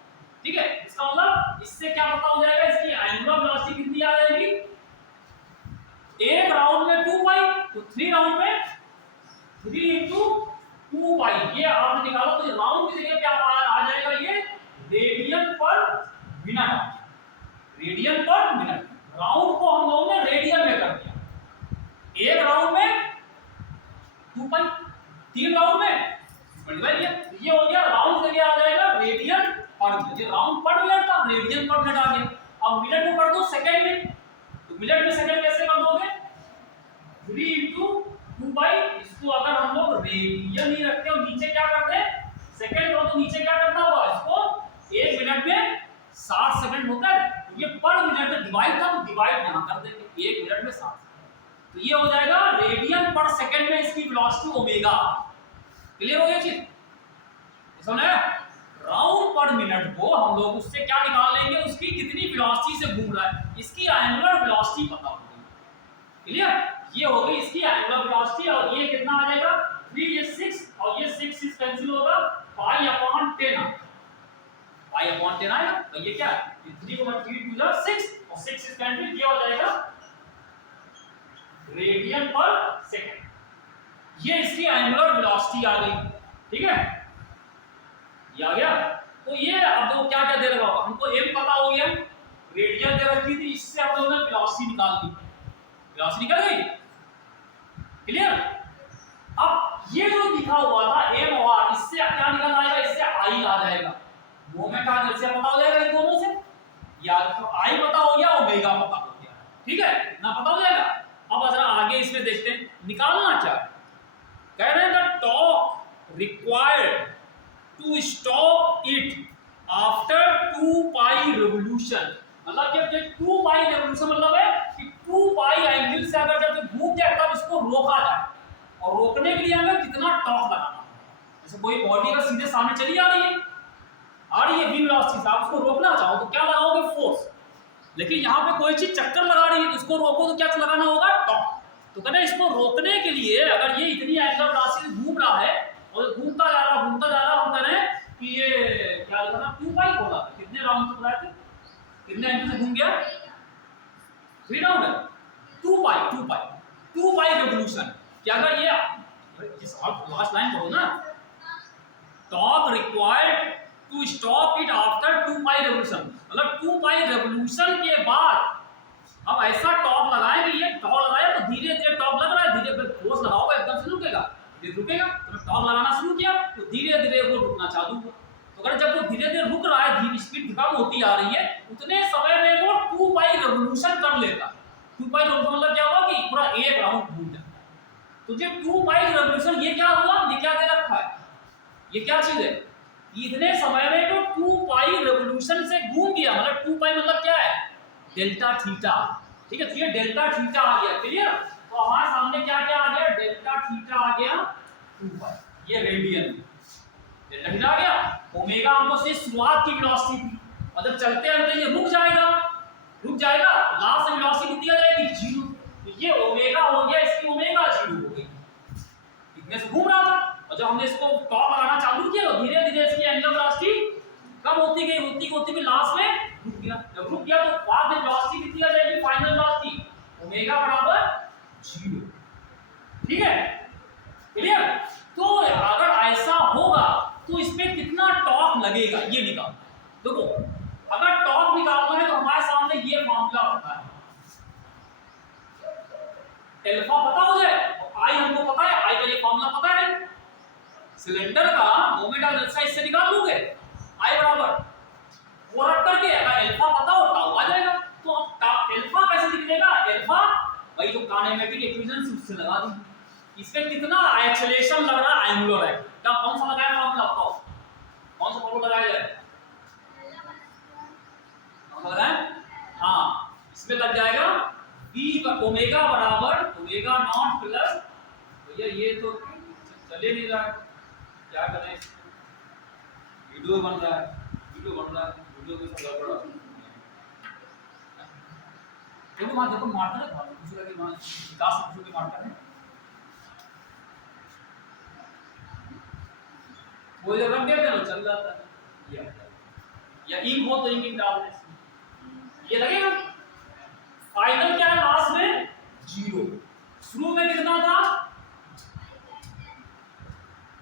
ठीक है। इसका मतलब इससे क्या पता हो जाएगा, इसकी एंगुलर वेलोसिटी कितनी आ जाएगी, एक राउंड में 2 पाई, तो 3 राउंड में 3 into 2 पाई। ये आपने निकाला तो राउंड की जगह क्या आ जाएगा, ये रेडियन पर मिनट, रेडियन पर मिनट। राउंड को हम लोगों ने रेडियन में कर दिया, एक राउंड में 2 पाई, 3 राउंड में मल्टीप्लाई किया, ये हो गया राउंड जगह आ जाएगा रेडियन पर मिनट। ये राउंड पर मिनट था, रेडियन पर मिनट आ गया। अब मिनट में कर दो सेकंड में, तो मिनट में सेकंड कैसे कर दोगे, 3 into 2 पाई। इसको अगर हम लोग रेडियन ही रखते हो, नीचे क्या करते हैं सेकंड हो, तो नीचे क्या करना होगा, इसको 1 मिनट में 60 सेकंड होता है, तो ये पर मिनट में डिवाइड था, तो डिवाइड यहां कर देंगे 1 मिनट में 60। तो ये हो जाएगा रेडियन पर सेकंड में इसकी वेलोसिटी ओमेगा। क्लियर हो गया चीज, समझ आया। राउंड पर मिनट को हम लोग उससे क्या निकाल लेंगे, उसकी कितनी वेलोसिटी से घूम रहा है, इसकी एंगुलर वेलोसिटी पता होगी। क्लियर, ये हो गई इसकी एंगुलर वेलोसिटी। और ये कितना आ जाएगा 3, ये 6 और ये 6 कैंसिल होगा, पाई अपॉन 10, पाई अपॉन 10 आएगा। तो ये क्या है, 3 को 3 टू 6 और 6 इज कैंसिल, ये हो जाएगा रेडियन पर सेकंड। ये इसकी एंगुलर वेलोसिटी आ गई, ठीक है, ये आ गया। तो ये अब देखो क्या क्या दे रखा होगा, हमको एम पता हो गया, रेडियन दे रखी थी, इससे हम लोगों ने वेलोसिटी निकाल दी, वेलोसिटी निकल गई। क्लियर, अब ये जो लिखा हुआ था एम और आर, इससे क्या निकल आएगा, इससे आई आ जाएगा, मोमेंट आ जाएगा, पता हो जाएगा इन दोनों से, या तो आई पता हो गया, ओमेगा पता हो गया, ठीक है, इतना पता हो जाएगा। अब जरा आगे इसमें देखते हैं निकालना क्या है। कह रहे हैं the torque required to stop it after 2 pi revolution. मतलब जब 2 पाई रिवॉल्यूशन मतलब है कि 2 पाई एंगल से अगर जब घूम जाए तब इसको रोका जाए, और रोकने के लिए हमें कितना टॉर्क लगाना है। जैसे कोई बॉडी अगर सीधे सामने चली आ रही है बी वेलोसिटी से, आप उसको रोकना चाहो तो क्या लगाओगे, फोर्स। लेकिन यहाँ पे कोई चीज चक्कर लगा रही है तो इसको रोको तो क्या लगाना होगा, टॉर्क। तो कहते हैं इसको रोकने के लिए अगर ये इतनी एंगुलर वेलोसिटी से घूम रहा है और घूमता जा रहा हम कह रहे हैं कि ये क्या लिखा 2 पाई होगा, कितने राउंड तक रहा है, कितने एंगल से घूम गया, 3 राउंड है, 2 पाई रिवॉल्यूशन। क्या अगर ये लास्ट लाइन पढ़ो ना, torque required to stop it after 2 pi revolution, मतलब 2 पाई रिवॉल्यूशन के बाद अब ऐसा टॉर्क लगाए कि ये टॉर्क लगाया तो धीरे धीरे टॉर्क लग रहा है, धीरे धीरे फोर्स लगाओगे एकदम से रुकेगा, रुकेगा तो टॉर्क लगाना शुरू किया तो धीरे धीरे वो रुकना चालू हुआ। तो अगर जब वो धीरे धीरे रुक रहा है, धीरे स्पीड कम होती आ रही है, उतने समय में वो 2 पाई रिवॉल्यूशन कर लेता। 2 पाई रिवॉल्यूशन मतलब क्या हुआ कि पूरा एक राउंड घूम जाता। तो जब 2 पाई रिवॉल्यूशन ये क्या हुआ, ये क्या दे रखा है, ये क्या चीज है, इतने समय में तो 2 पाई रिवॉल्यूशन से घूम गया, मतलब 2 पाई मतलब क्या है, डेल्टा थीटा, ठीक है। तो ये डेल्टा थीटा आ गया, क्लियर। तो हमारे सामने क्या क्या आ गया, डेल्टा थीटा आ गया 2 पाई, ये रेडियन डेल्टा थीटा आ गया। ओमेगा हमको से शुरुआत की वेलोसिटी थी, मतलब चलते चलते ये रुक जाएगा, लास्ट में वेलोसिटी कितनी आ जाएगी, 0। तो ये ओमेगा हो गया, इसकी ओमेगा 0 हो गई, इतने से घूम रहा था। और जब हमने इसको टॉर्क लगाना चालू किया तो धीरे धीरे इसकी एंगुलर वेलोसिटी कम होती गई लास्ट में रुक गया। जब रुक गया तो बाद में वेलोसिटी कितनी आ जाएगी, फाइनल वेलोसिटी ओमेगा बराबर 0, ठीक है, क्लियर। तो अगर ऐसा होगा तो इसमें कितना टॉर्क लगेगा ये निकाल। देखो अगर टॉर्क निकालना है तो हमारे सामने ये मामला होता है, अल्फा पता हो जाए, आई हमको पता है, आई का ये फॉर्मूला पता है, सिलेंडर का मोमेंट ऑफ इनर्शिया इससे निकाल लोगे, आई बराबर वो रख करके अगर अल्फा पता हो टाउ आ जाएगा। तो अब अल्फा कैसे निकलेगा, अल्फा भाई जो काइनेमेटिक इक्वेशन उससे लगा दी, इसमें कितना एक्सेलरेशन लग रहा है, एंगुलर है, क्या कौन सा लगाया फॉर्मूला बताओ, कौन सा फॉर्मूला लगाया जाए, कौन सा लगाया, हाँ इसमें लग जाएगा b का ओमेगा बराबर ओमेगा नॉट प्लस, भैया ये तो चले नहीं रहा है, क्या करें, वीडियो बन रहा है, वीडियो को सब गड़बड़ देखो वहां देखो मार्कर है, दूसरा के वहां विकास से दूसरे मार्कर है, वो जब रख देते हैं चल जाता है। ये या इंक हो तो इंक डाल दें, ये लगेगा। फाइनल क्या है लास्ट में 0, शुरू में कितना था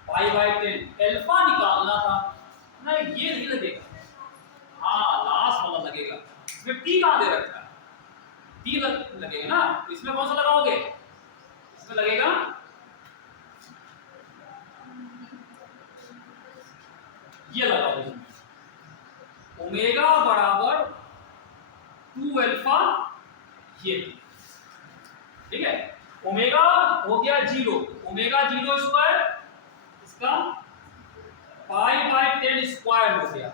π/10, अल्फा निकालना था ना, ये नहीं लगेगा, हाँ लास्ट वाला लगेगा। इसमें टी कहां दे रखा है, टी लगेगा ना, तो इसमें कौन सा लगाओगे, इसमें लगेगा ये लगाओ, ओमेगा बराबर 2 अल्फा, ये ठीक है। ओमेगा हो गया 0, ओमेगा 0 स्क्वायर, इसका π/10 स्क्वायर हो गया,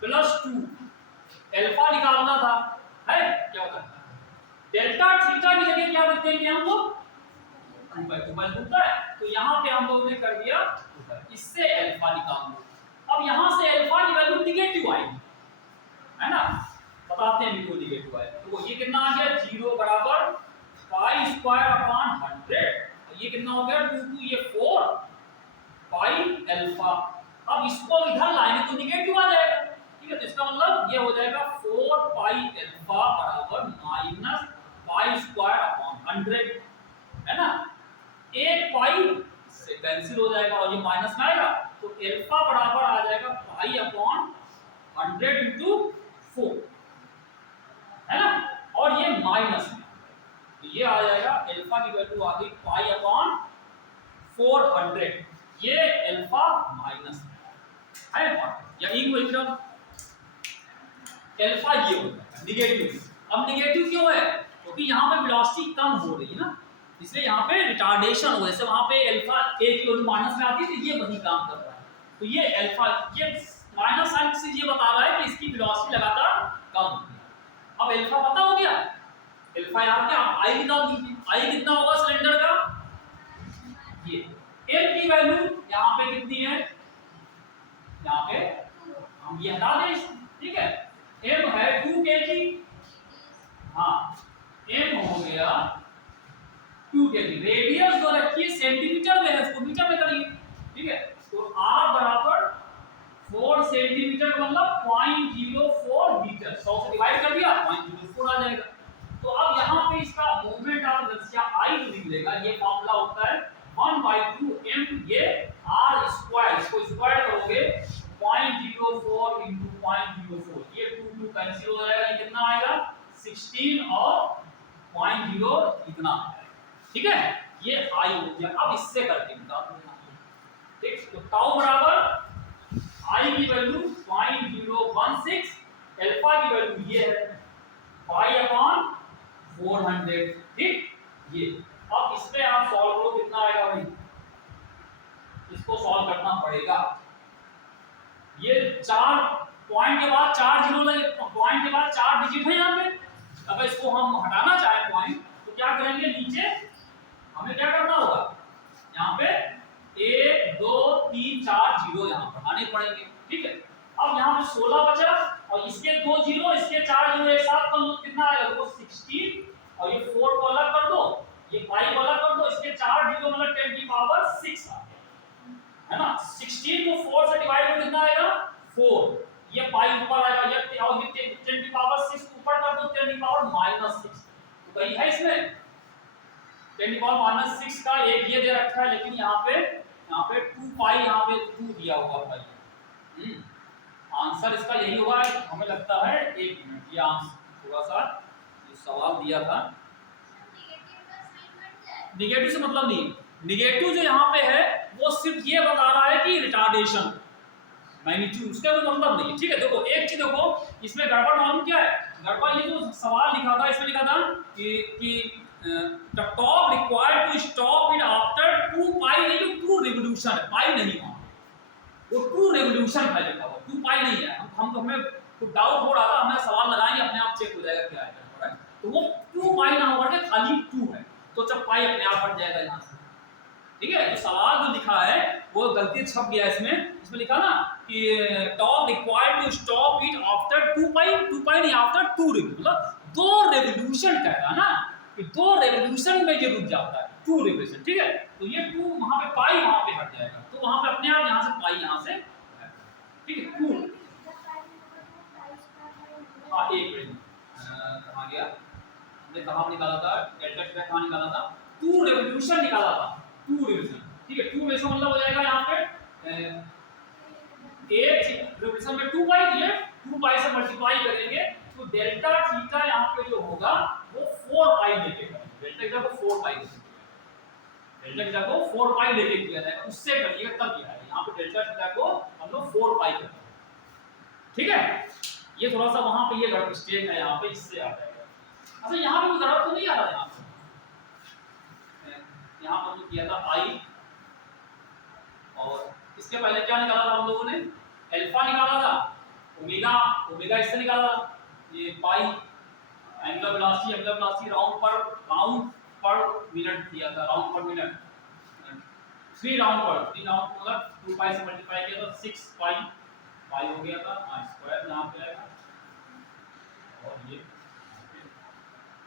प्लस 2 अल्फा निकालना था, है क्या होता है डेल्टा थीटा की जगह क्या रखते हैं हम लोग 2/2 होता है, तो यहां पे हम लोगों ने कर दिया 2, इससे अल्फा निकाल लो। अब यहां से अल्फा की वैल्यू निगेटिव आएगी, है ना, बताते हैं बिल्कुल निगेटिव आए, तो ये कितना आ गया 0 बराबर π/100, ये कितना हो गया 2 2 ये 4 पाई अल्फा। अब इसको इधर लाएंगे तो निगेटिव आ जाएगा, ठीक है, तो इसका मतलब ये हो जाएगा 4 पाई अल्फा बराबर माइनस π/100, है ना, एक पाई से कैंसिल हो जाएगा और ये माइनस में आएगा, तो अल्फा बराबर आ जाएगा π/100 इंटू 4, है ना, और ये माइनस में, तो ये आ जाएगा अल्फा की वैल्यू आ गई π/400, ये अल्फा माइनस है या इक्वल अल्फा ये होता है निगेटिव। अब निगेटिव क्यों है, क्योंकि यहाँ पे वेलोसिटी कम हो रही है ना, इसलिए यहाँ पे रिटार्डेशन हो, जैसे वहां पे अल्फा a की वैल्यू माइनस में आती है, तो ये वही काम कर रहा है, तो ये अल्फा ये माइनस साइन से ये बता रहा है कि इसकी वेलोसिटी लगातार कम हो रही है। अब अल्फा पता हो गया, अल्फा यहाँ पे आप आई निकाल दीजिए, आई कितना होगा सिलेंडर का, ये m की वैल्यू यहाँ पे कितनी है, यहाँ पे हम ये हटा दें, ठीक है, m है 2 kg, हाँ m हो गया 2 kg, रेडियस जो रखिए सेंटीमीटर में है, उसको मीटर में करिए, ठीक है, तो r बराबर 4 सेंटीमीटर मतलब 0.04 मीटर, 100 से डिवाइड कर दिया 0.04 आ जाएगा। तो अब यहाँ पे इसका मोमेंट ऑफ इनर्शिया I निकलेगा, ये फॉर्मूला होता है 1/2 m, ये r स्क्वायर, इसको स्क्वायर करोगे 0.04 into 0.04, ये 2 2 कैंसिल हो जाएगा, ये कितना आएगा 16 और 0.0 इतना आएगा, ठीक है, ये I हो गया। अब इससे करके निकाल देना, ठीक, तो टाउ बराबर I की वैल्यू 0.016, अल्फा की वैल्यू ये है π/400, ठीक, ये अब इसमें आप सॉल्व करो, कितना आएगा भाई, इसको सॉल्व करना पड़ेगा, ये 4 पॉइंट के बाद 4 जीरो लगे, पॉइंट के बाद 4 डिजिट है यहाँ पे, अगर इसको हम हटाना चाहे पॉइंट तो क्या करेंगे, नीचे हमें क्या करना होगा, यहाँ पे 1 2 3 4 जीरो यहाँ पर आने पड़ेंगे, ठीक है। अब यहाँ पे 16 बचा और इसके 2 जीरो इसके 4 जीरो एक साथ कर लो, कितना आएगा देखो 16, और ये 4 को अलग कर दो, ये 5 को अलग कर दो, इसके 4 जीरो मतलब 10 की पावर 6 आ गया, है ना, 16 को 4 से डिवाइड करो कितना आएगा 4, ये पाई ऊपर आएगा, ये और ये 10 की पावर 6 ऊपर कर दो 10 की पावर -6, तो कहीं है इसमें 10 की पावर -6 का एक ये दे रखा है, लेकिन यहाँ पे 2 पाई यहाँ पे 2 दिया हुआ भाई, आंसर इसका यही होगा, हमें लगता है 1 मिनट, ये आंसर थोड़ा सा जो सवाल दिया था, निगेटिव से मतलब नहीं, निगेटिव जो यहाँ पे है वो सिर्फ ये बता रहा है कि रिटार्डेशन मैग्नीट्यूड, उसका कोई मतलब नहीं, ठीक है। देखो एक चीज देखो, इसमें गड़बड़ मालूम क्या है, गड़बड़ ये जो सवाल लिखा था, इसमें लिखा था कि the top required to stop it after 2 pi, नहीं 2 रिवोल्यूशन है, पाई नहीं है, वो 2 रिवोल्यूशन है लिखा हुआ, 2 पाई नहीं है, हम हमें कुछ डाउट हो रहा था, हमने सवाल लगाएंगे अपने आप चेक हो जाएगा क्या है, तो वो 2 पाई ना होकर के खाली 2 है, तो जब पाई अपने आप हट जाएगा यहाँ से, ठीक है। तो सवाल जो लिखा है वो गलती छप गया इसमें लिखा ना कि top required to stop it after 2 pi नहीं आफ्टर 2 रिवोल्यूशन, मतलब दो रेवोल्यूशन कह रहा ना कि 2 रेवोल्यूशन में ये रुक जाता है, 2 रेवोल्यूशन, ठीक है। तो ये 2 वहां पे पाई वहां पे हट जाएगा, तो वहां पे अपने आप यहां से पाई यहां से, ठीक है। 2 हाँ, एक मिनट कहां गया, हमने कहां निकाला था डेल्टा थीटा, कहां निकाला था, 2 रेवोल्यूशन निकाला था, 2 रेवोल्यूशन, ठीक है। 2 रेवोल्यूशन मतलब हो जाएगा यहां पे एक रेवोल्यूशन में 2 पाई दिए, 2 पाई से मल्टीप्लाई करेंगे तो डेल्टा थीटा यहाँ पे जो होगा वो 4 पाई लेके करेंगे, डेल्टा थीटा को 4 पाई लेके, डेल्टा थीटा को 4 पाई लेके किया जाएगा, उससे करिएगा तब ये आएगा। यहाँ पे डेल्टा थीटा को हम लोग 4 पाई करते हैं, ठीक है। ये थोड़ा सा वहां पे ये गड़बड़ मिस्टेक है, यहाँ पे इससे आ जाएगा। अच्छा यहाँ पे कोई गड़बड़ तो नहीं आ रहा है, यहाँ पर जो किया था पाई, और इसके पहले क्या निकाला था हम लोगों ने, अल्फा निकाला था, ओमेगा, ओमेगा इससे निकाला था, ये pi, angular velocity round per minute दिया था, राउंड पर मिनट, 3 राउंड मतलब 2 पाई से मल्टीप्लाई किया था 6 पाई हो गया था, स्क्वायर यहाँ पे आएगा, और ये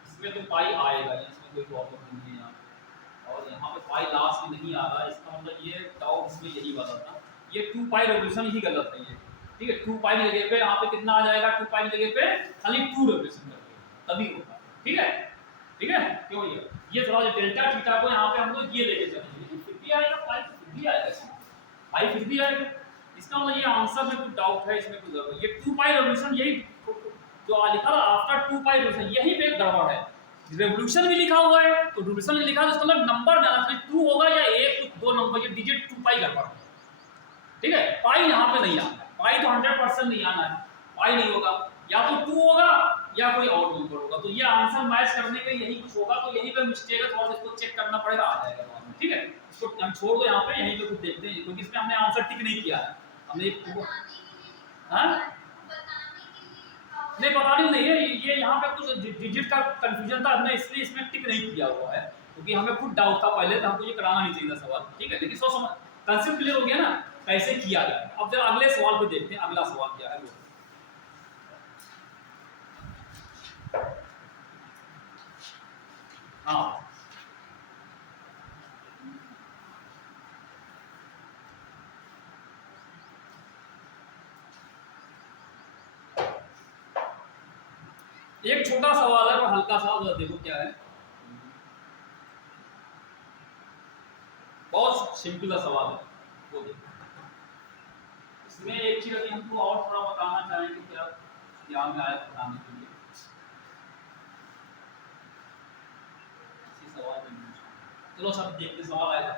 इसमें तो पाई आएगा, इसमें कोई प्रॉब्लम नहीं है यहाँ पे, और यहाँ पे पाई लास्ट में नहीं आ रहा, इसका मतलब ये डाउट इसमें यही वाला था, ये 2 पाई रेवोल्यूशन ही गलत है ये, ठीक है। 2 पाई की जगह पे यहाँ पे कितना आ जाएगा, 2 पाई की जगह पे खाली 2 रेवोल्यूशन करके तभी होगा, ठीक है, ठीक है। क्यों ये थोड़ा डेल्टा थीटा को यहाँ पे हम लोग ये लेके चलेंगे, फिर भी आएगा पाई, फिर भी आएगा, पाई फिर भी आएगा, इसका मतलब ये आंसर में कुछ डाउट है, इसमें कुछ गड़बड़, ये 2 पाई रेवोल्यूशन यही जो लिखा था आफ्टर 2 पाई रेवोल्यूशन, यही पे गड़बड़ है, रेवोल्यूशन भी लिखा हुआ है तो रेवोल्यूशन लिखा है तो इसका मतलब नंबर जाना चाहिए 2 होगा या 1 2 नंबर, ये डिजिट 2 पाई गड़बड़, ठीक है। पाई यहाँ पे नहीं आना है, पाई तो 100% नहीं आना है, पाई नहीं होगा, या तो 2 होगा या कोई और नंबर होगा, तो ये आंसर मैच करने के यही कुछ होगा, तो यही पे मिस्टेक है, थोड़ा सा इसको चेक करना पड़ेगा, आ जाएगा, ठीक है। इसको हम छोड़ दो यहाँ पे, यहीं पे कुछ देखते हैं, क्योंकि इसमें हमने आंसर टिक नहीं किया है, हमने हाँ नहीं बताने नहीं है, ये यहाँ पे कुछ डिजिट का कंफ्यूजन था, हमने इसलिए इसमें टिक नहीं किया हुआ है, क्योंकि हमें खुद डाउट था पहले, तो हमको ये कराना नहीं चाहिए था सवाल, ठीक है। लेकिन कंसेप्ट क्लियर हो गया ना कैसे किया जाए। अब जरा अगले सवाल पे देखते हैं, अगला सवाल क्या है वो, हाँ एक छोटा सवाल है पर हल्का सा, देखो क्या है, बहुत सिंपल सा सवाल है, वो देखो। इसमें एक चीज अभी हमको और थोड़ा बताना चाहेंगे, क्या ध्यान में आया बताने के लिए, इसी सवाल में चलो सब देखते सवाल आएगा।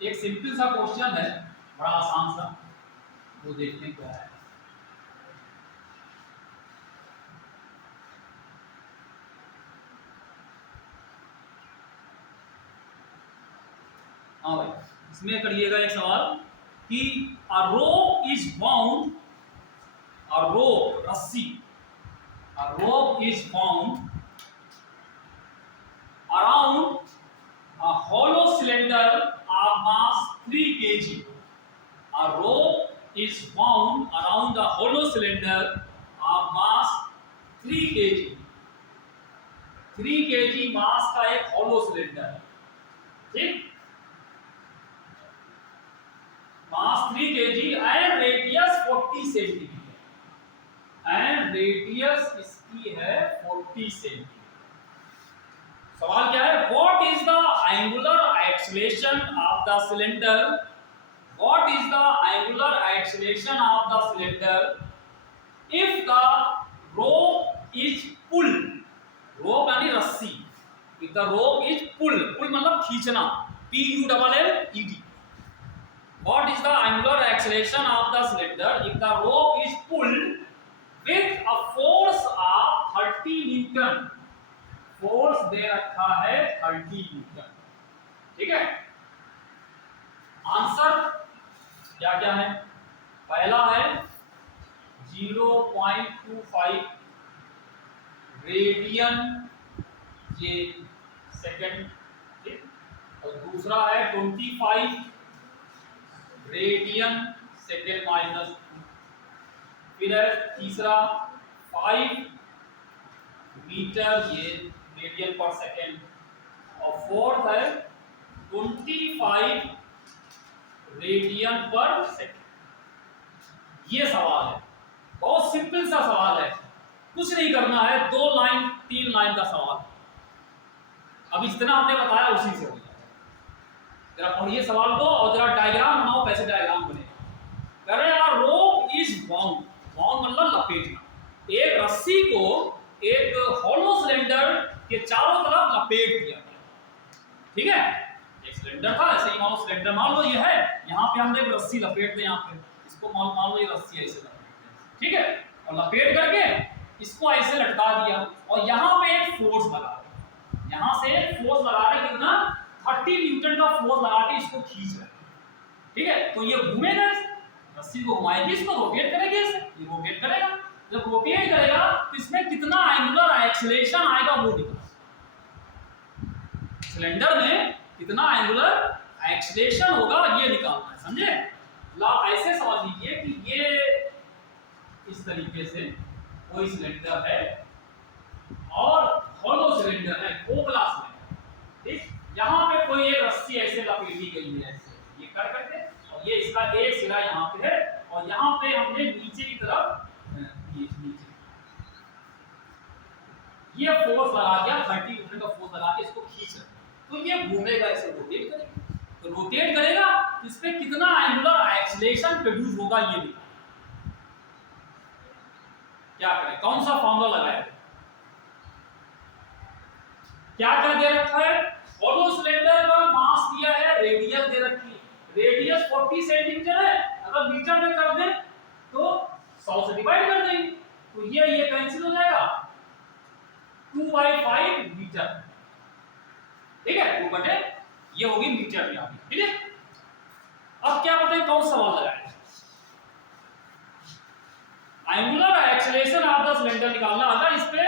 एक सिंपल सा क्वेश्चन है, बड़ा आसान सा, वो देखते हैं क्या है। हाँ भाई, इसमें करिएगा एक सवाल कि a rope is bound, a rope रस्सी, a rope is bound around a hollow cylinder of mass 3 kg. A rope is wound around a hollow cylinder of mass 3 kg. 3 kg मास का एक hollow cylinder है, ठीक, मास 3 kg and radius 40 centimetre, and radius इसकी है 40 सेंटीमीटर। सवाल क्या है, what is the angular acceleration of the cylinder, what is the angular acceleration of the cylinder if the rope is pulled, rope यानी रस्सी, if the rope is pulled, pull मतलब खींचना, PULLED, what is the angular acceleration of the cylinder if the rope is pulled with a force of 30 newton, force दे रखा है 30 न्यूटन, ठीक है। आंसर क्या क्या है, पहला है 0.25 रेडियन ये सेकंड, ठीक, और दूसरा है 25 रेडियन सेकंड -2, फिर है तीसरा 5 मीटर ये रेडियन पर सेकेंड, और फोर्थ है 25 रेडियन पर सेकेंड। ये सवाल है, बहुत सिंपल सा सवाल है, कुछ नहीं करना है, 2 लाइन 3 लाइन का सवाल। अभी जितना हमने बताया उसी से हो जाएगा। जरा पढ़िए सवाल को और जरा डायग्राम बनाओ, कैसे डायग्राम बनेगा। कह रहे हैं रोप इज बाउंड, बाउंड मतलब लपेटना, एक रस्सी को एक हॉलो सिलेंडर के चारों तरफ लपेट दिया गया। ठीक है, एक सिलेंडर था, ऐसे ही मान लो सिलेंडर मान लो ये है, यहाँ पे हमने एक रस्सी लपेट दें, यहाँ पे इसको मान लो ये रस्सी ऐसे लपेट दें, ठीक है, और लपेट करके इसको ऐसे लटका दिया, और यहाँ पे एक फोर्स लगा, यहाँ से फोर्स लगा के कितना 30 न्यूटन का फोर्स लगा के इसको खींच रहे, ठीक है। तो ये घूमेगा, रस्सी को घुमाएगी, इसको रोटेट करेगी, ये रोटेट करेगा, जब रोटेट करेगा तो इसमें कितना एंगुलर एक्सेलरेशन आएगा वो निकालना, सिलेंडर में कितना एंगुलर एक्सेलरेशन होगा ये निकालना है, समझे। ला ऐसे समझ लीजिए कि ये इस तरीके से कोई सिलेंडर है और हॉलो सिलेंडर है, खोखला सिलेंडर, ठीक। यहाँ पे कोई एक रस्सी ऐसे लपेटी गई है, ऐसे ये कर करके, और ये इसका एक सिरा यहाँ पे है, और यहाँ पे हमने नीचे की तरफ नीचे ये फोर्स लगा दिया, 30 न्यूटन का फोर्स लगा के इसको खींच रहे, तो ये घूमेगा, ऐसे रोटेट करेगा, तो रोटेट करेगा तो इस पे कितना एंगुलर एक्सेलरेशन प्रोड्यूस होगा ये निकालना। क्या करें, कौन सा फॉर्मूला लगाए, क्या क्या दे रखा है, हॉलो सिलेंडर का मास दिया है, रेडियस दे रखी है, रेडियस 40 सेंटीमीटर है, अगर मीटर में कर दें तो 100 से डिवाइड कर देंगे, तो ये कैंसिल हो जाएगा, 2/5 मीटर, ठीक है, 2 बटे ये होगी मीटर में आगे, ठीक है। अब क्या बताएं कौन सा सवाल लगाए, angular acceleration of the cylinder निकालना, अगर इस पे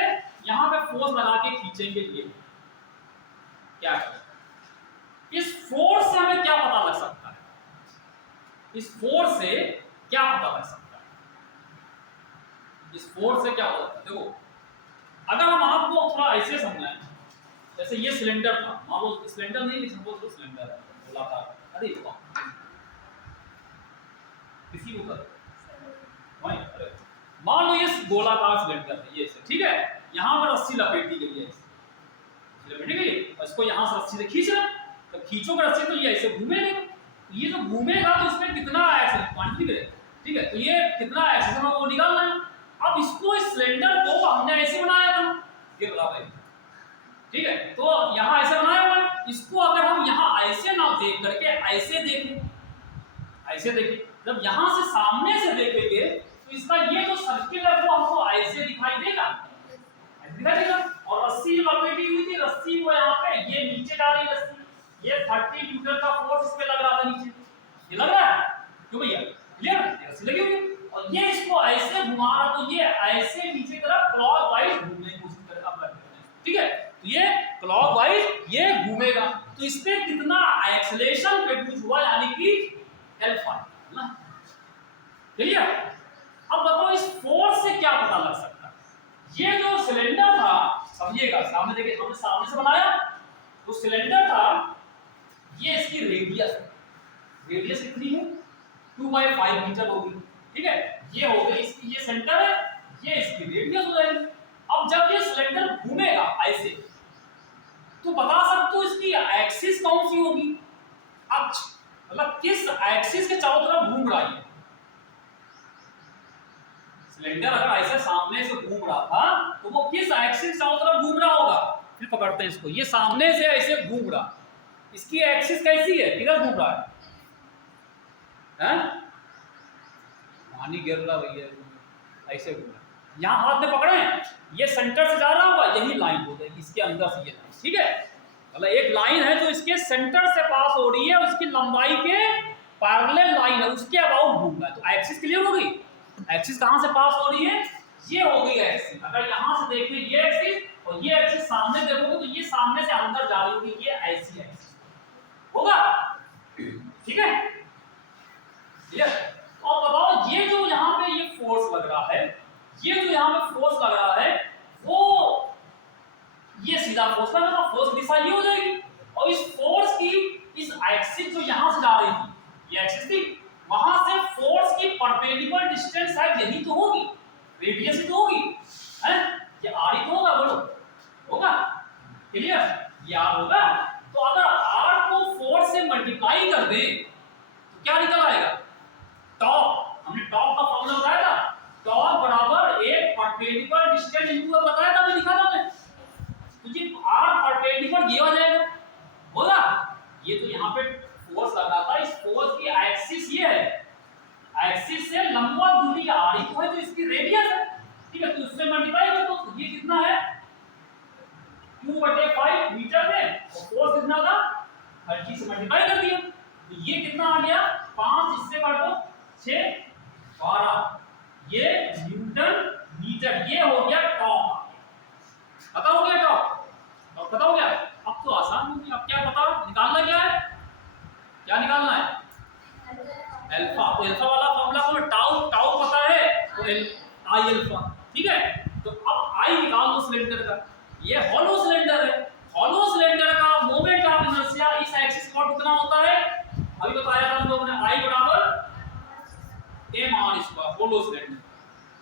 यहां पे फोर्स लगा के खींचेंगे ये क्या करें, इस फोर्स से हमें क्या पता लग सकता है, इस फोर्स से क्या पता लग सकता है, इस फोर्स से क्या होता है, देखो अगर हम आपको थोड़ा ऐसे समझाएं, जैसे ये सिलेंडर था, मान लो सिलेंडर नहीं, सपोज तो सिलेंडर है गोलाकार, अरे किसी को कर वही, अरे मान लो ये गोलाकार सिलेंडर है, ये ठीक है, यहाँ पर रस्सी लपेटी गई है, लपेटी गई, और इसको यहाँ से रस्सी से खींचना, तो खींचोगे रस्सी तो ये ऐसे घूमेगा, ये जो घूमेगा तो इसमें कितना एक्सेलरेशन, ठीक है, तो ये कितना एक्सेलरेशन होगा वो निकालना है। अब इसको इस सिलेंडर को हमने ऐसे बनाया था, ये बराबर है, ठीक है, तो यहाँ ऐसे बनाया हुआ, इसको अगर हम यहाँ ऐसे ना देख करके ऐसे देखें, ऐसे देखें, जब यहाँ से सामने से देखेंगे तो इसका ये जो सर्किल है वो हमको ऐसे दिखाई देगा, और रस्सी जो लपेटी हुई थी, रस्सी को यहाँ पे ये नीचे जा रही रस्सी, ये 30 न्यूटन का फोर्स इस पे लग रहा था नीचे, ये लग रहा है क्यों भैया, क्लियर है, रस्सी लगी हुई, और ये इसको ऐसे घुमा रहा, तो ये ऐसे नीचे तरफ क्लॉकवाइज घूमने की कोशिश करेगा, ठीक है, तो ये क्लॉकवाइज ये घूमेगा, तो इस पे कितना एक्सेलरेशन प्रोड्यूस हुआ, यानी कि L5 ना, क्लियर। अब बताओ इस फोर्स से क्या पता लग सकता है, ये जो सिलेंडर था, समझिएगा, सामने देखिए, हमने सामने से बनाया, तो सिलेंडर था, ये इसकी रेडियस, रेडियस कितनी है 2/5 मीटर होगी, ठीक है, ये हो गई इसकी, ये सेंटर है, ये इसकी रेडियस हो जाएगी। अब जब ये सिलेंडर घूमेगा ऐसे, तो बता सकते हो इसकी एक्सिस कौन सी होगी, अक्ष, मतलब किस एक्सिस के चारों तरफ घूम रहा है, सिलेंडर अगर ऐसे सामने से घूम रहा था तो वो किस एक्सिस चारों तरफ घूम रहा होगा, फिर पकड़ते हैं इसको, ये सामने से ऐसे घूम रहा, इसकी एक्सिस कैसी है, किधर घूम रहा है, पानी गिर रहा भैया, ऐसे घूम रहा, यहाँ हाथ में पकड़े, ये सेंटर से जा रहा होगा, यही लाइन हो जाएगी इसके अंदर से, ये लाइन, ठीक है, मतलब एक लाइन है जो इसके सेंटर से पास हो रही है, उसकी लंबाई के पैरेलल लाइन है, उसके अबाउट घूम रहा है, तो एक्सिस क्लियर हो गई, एक्सिस कहां से पास हो रही है, ये हो गई एक्सिस, अगर यहां से देखिए ये एक्सिस और ये एक्सिस सामने देखोगे तो ये सामने से अंदर जा रही होगी, ये ऐसी एक्सिस होगा, ठीक है, क्लियर। और बताओ ये जो यहाँ पे ये फोर्स लग रहा है, ये जो यहाँ पे फोर्स लग रहा है वो ये सीधा फोर्स लग रहा है, फोर्स की दिशा ये हो जाएगी। और इस फोर्स की इस एक्सिस जो यहाँ से जा रही थी, ये एक्सिस थी, वहां से फोर्स की परपेंडिकुलर डिस्टेंस शायद यही तो होगी, रेडियस ही तो होगी, है ये आर ही तो होगा, बोलो होगा, क्लियर, ये आर होगा। तो अगर आर को फोर्स से मल्टीप्लाई कर दे तो क्या निकल आएगा, टॉप, हमने टॉप का फॉर्मूला बताया था, टॉप बराबर एक परपेंडिकुलर डिस्टेंस इनटू बताया था, मैं लिखा था हमने, तो ये आर परपेंडिकुलर ये हो जाएगा, होगा, ये तो यहाँ पे फोर्स लगा था, इस फोर्स की एक्सिस ये है, एक्सिस से लंबवत दूरी आर ही तो है, तो इसकी रेडियस है, ठीक है, तो उससे मल्टीप्लाई कर दो, तो ये कितना है 2/5 मीटर में, और फोर्स कितना था, हर चीज से मल्टीप्लाई कर दिया, तो ये कितना आ गया 5, इससे काटो 6 12, ये न्यूटन मीटर, ये हो गया टॉप, पता हो गया टॉप, और पता हो गया। अब तो आसान हो गया, अब क्या पता निकालना क्या है, क्या निकालना है अल्फा, तो अल्फा वाला फॉर्मूला को टाउ, टाउ पता है तो आई अल्फा, ठीक है, तो अब आई निकाल दो सिलेंडर का, ये हॉलो सिलेंडर है, हॉलो सिलेंडर का मोमेंट ऑफ इनर्शिया इस एक्सिस पर कितना होता है, अभी बताया था हम लोगों ने, आई बराबर mr स्क्वायर, हॉलो सिलेंडर,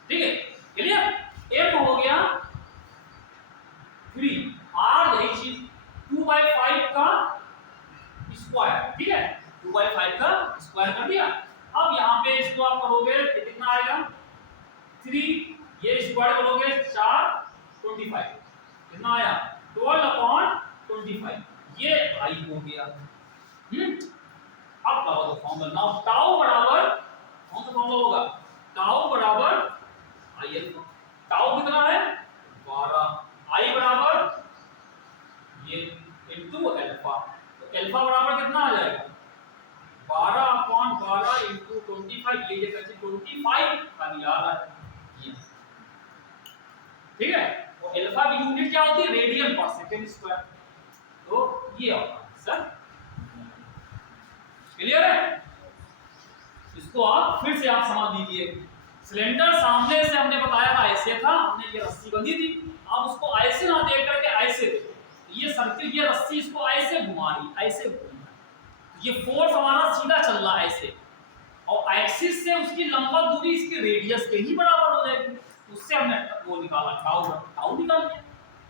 ठीक है, क्लियर, m हो गया 3, r यही चीज 2/5 का स्क्वायर, ठीक है, 2/5 का स्क्वायर कर दिया। अब यहाँ पे इसको आप करोगे तो कितना आएगा 3, ये स्क्वायर करोगे 4 25, कितना आया 12/25, ये आई हो गया। अब लगाओ तो फॉर्मूला, नाउ टाउ बराबर कौन सा फॉर्मूला होगा, टाउ बराबर आई अल्फा, टाउ कितना है 12, आई बराबर ये इनटू अल्फा, तो अल्फा बराबर कितना आ जाएगा 12/12 इनटू 25, ये कैसे 25 खाली आ रहा है ये, ठीक है, और अल्फा की यूनिट क्या होती है रेडियन पर सेकंड स्क्वायर, तो ये होगा सर, क्लियर है। इसको आप फिर से आप समझ लीजिए, सिलेंडर सामने से हमने बताया था ऐसे था, हमने ये रस्सी बंधी थी, आप उसको ऐसे ना देख करके ऐसे देखो, ये सर्किल, ये रस्सी इसको ऐसे घुमा रही, ऐसे घूम, ये फोर्स हमारा सीधा चल रहा है ऐसे, और एक्सिस से उसकी लंबवत दूरी इसकी रेडियस के ही बराबर हो जाएगी, उससे हमने वो निकाला टाउ, टाउ निकाल लिया,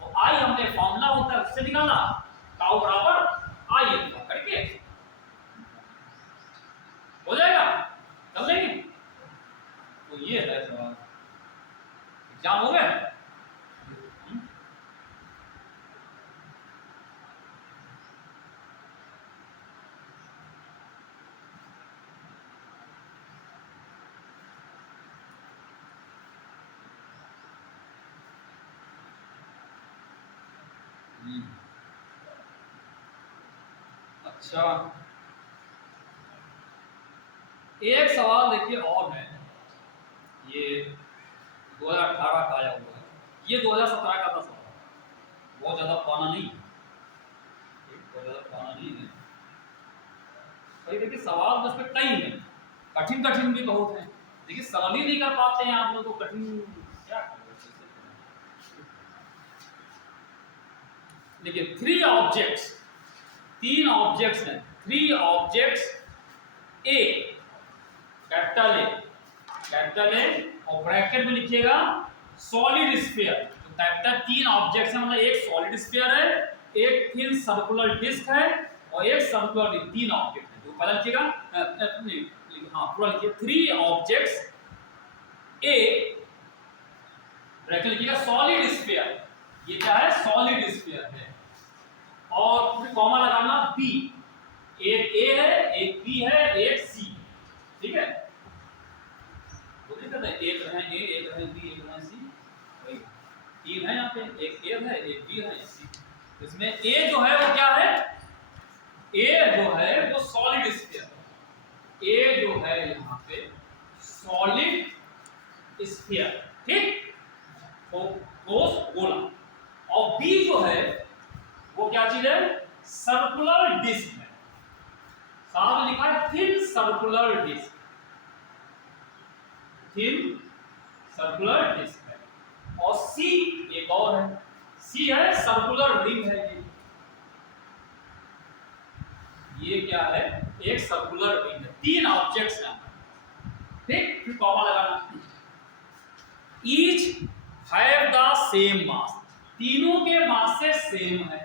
तो आई हमने फॉर्मूला होता है उससे निकाला, टाउ बराबर आई अल्फा करके हो जाएगा, कर लेंगे, तो ये है सवाल, एग्जाम हो गया। अच्छा, एक सवाल देखिए और है, ये 2018 का आया हुआ है, ये 2017 का था सवाल, बहुत ज्यादा पुराना नहीं, बहुत ज्यादा पुराना नहीं है भाई, देखिए सवाल बस पे कई हैं, कठिन कठिन भी बहुत हैं, देखिए सरल ही नहीं कर पाते हैं आप लोग, तो कठिन क्या करें। देखिए 3 ऑब्जेक्ट्स, 3 ऑब्जेक्ट्स हैं, 3 ऑब्जेक्ट्स ए, कैपिटल ए और ब्रैकेट में लिखिएगा सॉलिड स्फीयर, तो कैपिटल 3 ऑब्जेक्ट्स हैं, मतलब एक सॉलिड स्फीयर है, एक थिन सर्कुलर डिस्क है और एक सर्कुलर डिस्क, 3 ऑब्जेक्ट है, तो पहले लिखिएगा, हाँ पूरा लिखिए 3 ऑब्जेक्ट्स ए, ब्रैकेट लिखिएगा सॉलिड स्फीयर, ये क्या है सॉलिड स्फीयर है, और फिर कॉमा लगाना बी, एक ए है, एक बी है, एक सी, ठीक है, तो देखते हैं एक रहे ए, एक रहे बी, एक रहे सी, भाई 3 है यहाँ पे, एक ए है, एक बी है, एक सी, इसमें ए जो है वो क्या है, ए जो है वो सॉलिड स्फीयर, ए जो है यहाँ पे सॉलिड स्फीयर, ठीक, तो ठोस गोला, और बी जो है वो क्या चीज है सर्कुलर डिस्क है, साथ में लिखा है thin circular disc, thin circular disc है। और सी एक और है, सी है सर्कुलर रिंग है। ये क्या है, एक सर्कुलर रिंग है। तीन ऑब्जेक्ट्स हैं, ठीक, फिर कॉमा लगाना। Each have the same mass, तीनों के मासेस सेम है,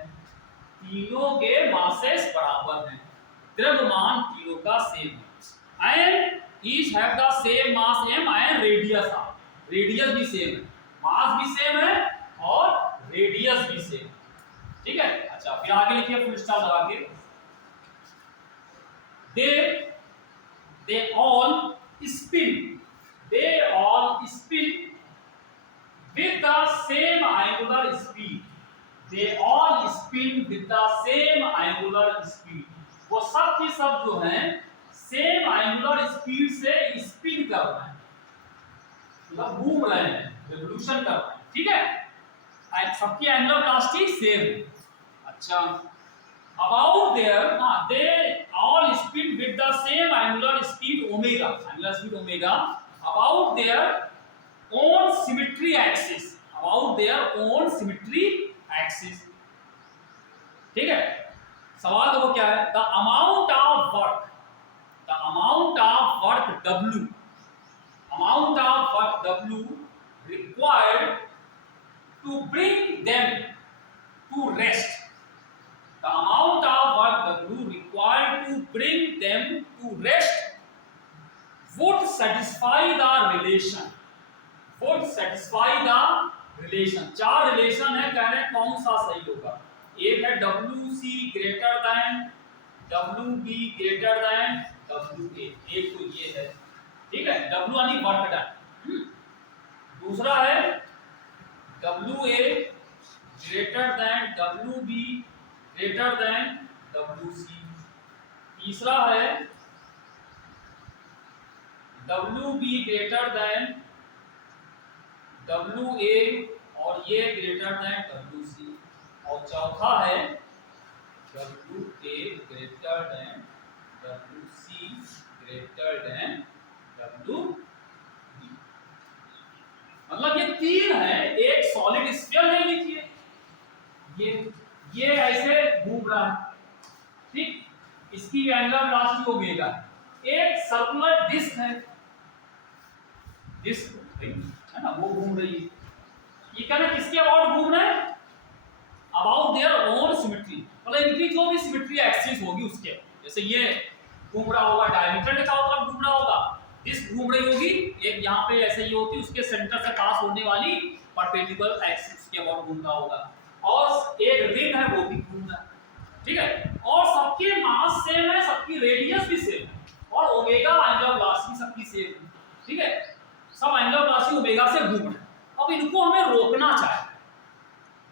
तीनों के मासेस बराबर हैं, द्रव्यमान तीनों का सेम है। And each have the same mass m and radius r, radius भी सेम है, मास भी सेम है और रेडियस भी सेम है, ठीक है। अच्छा फिर आगे लिखिए फुल स्टॉप लगा के, they all spin with the same angular speed, they all spin with the same angular speed, वो सब की सब जो हैं सेम एंगुलर स्पीड से स्पिन कर रहे हैं, मतलब घूम रहे हैं, रिवोल्यूशन कर रहे हैं, ठीक है। सबकी एंगुलर वेलोसिटी सेम है। अच्छा about their they all spin with the same angular speed omega, angular speed omega, about their own symmetry axis, about their own symmetry axis, ठीक है। सवाल देखो क्या है, the amount of work W, amount of work W required to bring them to rest, the amount of work W required to bring them to rest would satisfy the relation, would satisfy the relation। चार रिलेशन है, कह रहे हैं कौन सा सही होगा। एक है WC greater than WB greater than WA, एक तो ये है, ठीक है, W यानी वर्क डन। दूसरा है WA greater than WB greater than WC। तीसरा है WB ग्रेटर देन WA और ये ग्रेटर देन WC। और चौथा है WA greater than WC greater than WB। मतलब ये तीन है, एक सॉलिड स्फीयर ले लीजिए, ये ऐसे घूम रहा है, ठीक, इसकी एंगुलर वेलोसिटी ओमेगा। एक सर्कुलर डिस्क है, डिस्क है ना, वो घूम रही है। ये कहना किसके अबाउट घूम रहे हैं, अबाउट देयर ओन सिमेट्री, मतलब इनकी जो भी सिमेट्री एक्सिस होगी उसके, जैसे ये घूम रहा होगा डायमीटर के चारों तरफ घूम रहा होगा, डिस्क घूम रही होगी, एक यहाँ पे ऐसे ही होती है, उसके सेंटर से पास होने वाली परपेंडिकुलर एक्सिस के अबाउट घूम रहा होगा। और एक रिंग है वो भी घूम रहा है, ठीक है। और सबके मास सेम है, सबकी रेडियस भी सेम है, और ओमेगा एंगुलर वेलोसिटी सबकी सेम है, ठीक है। सब एंगुलर वेलोसिटी ओमेगा से घूम रहे हैं। अब इनको हमें रोकना चाहिए,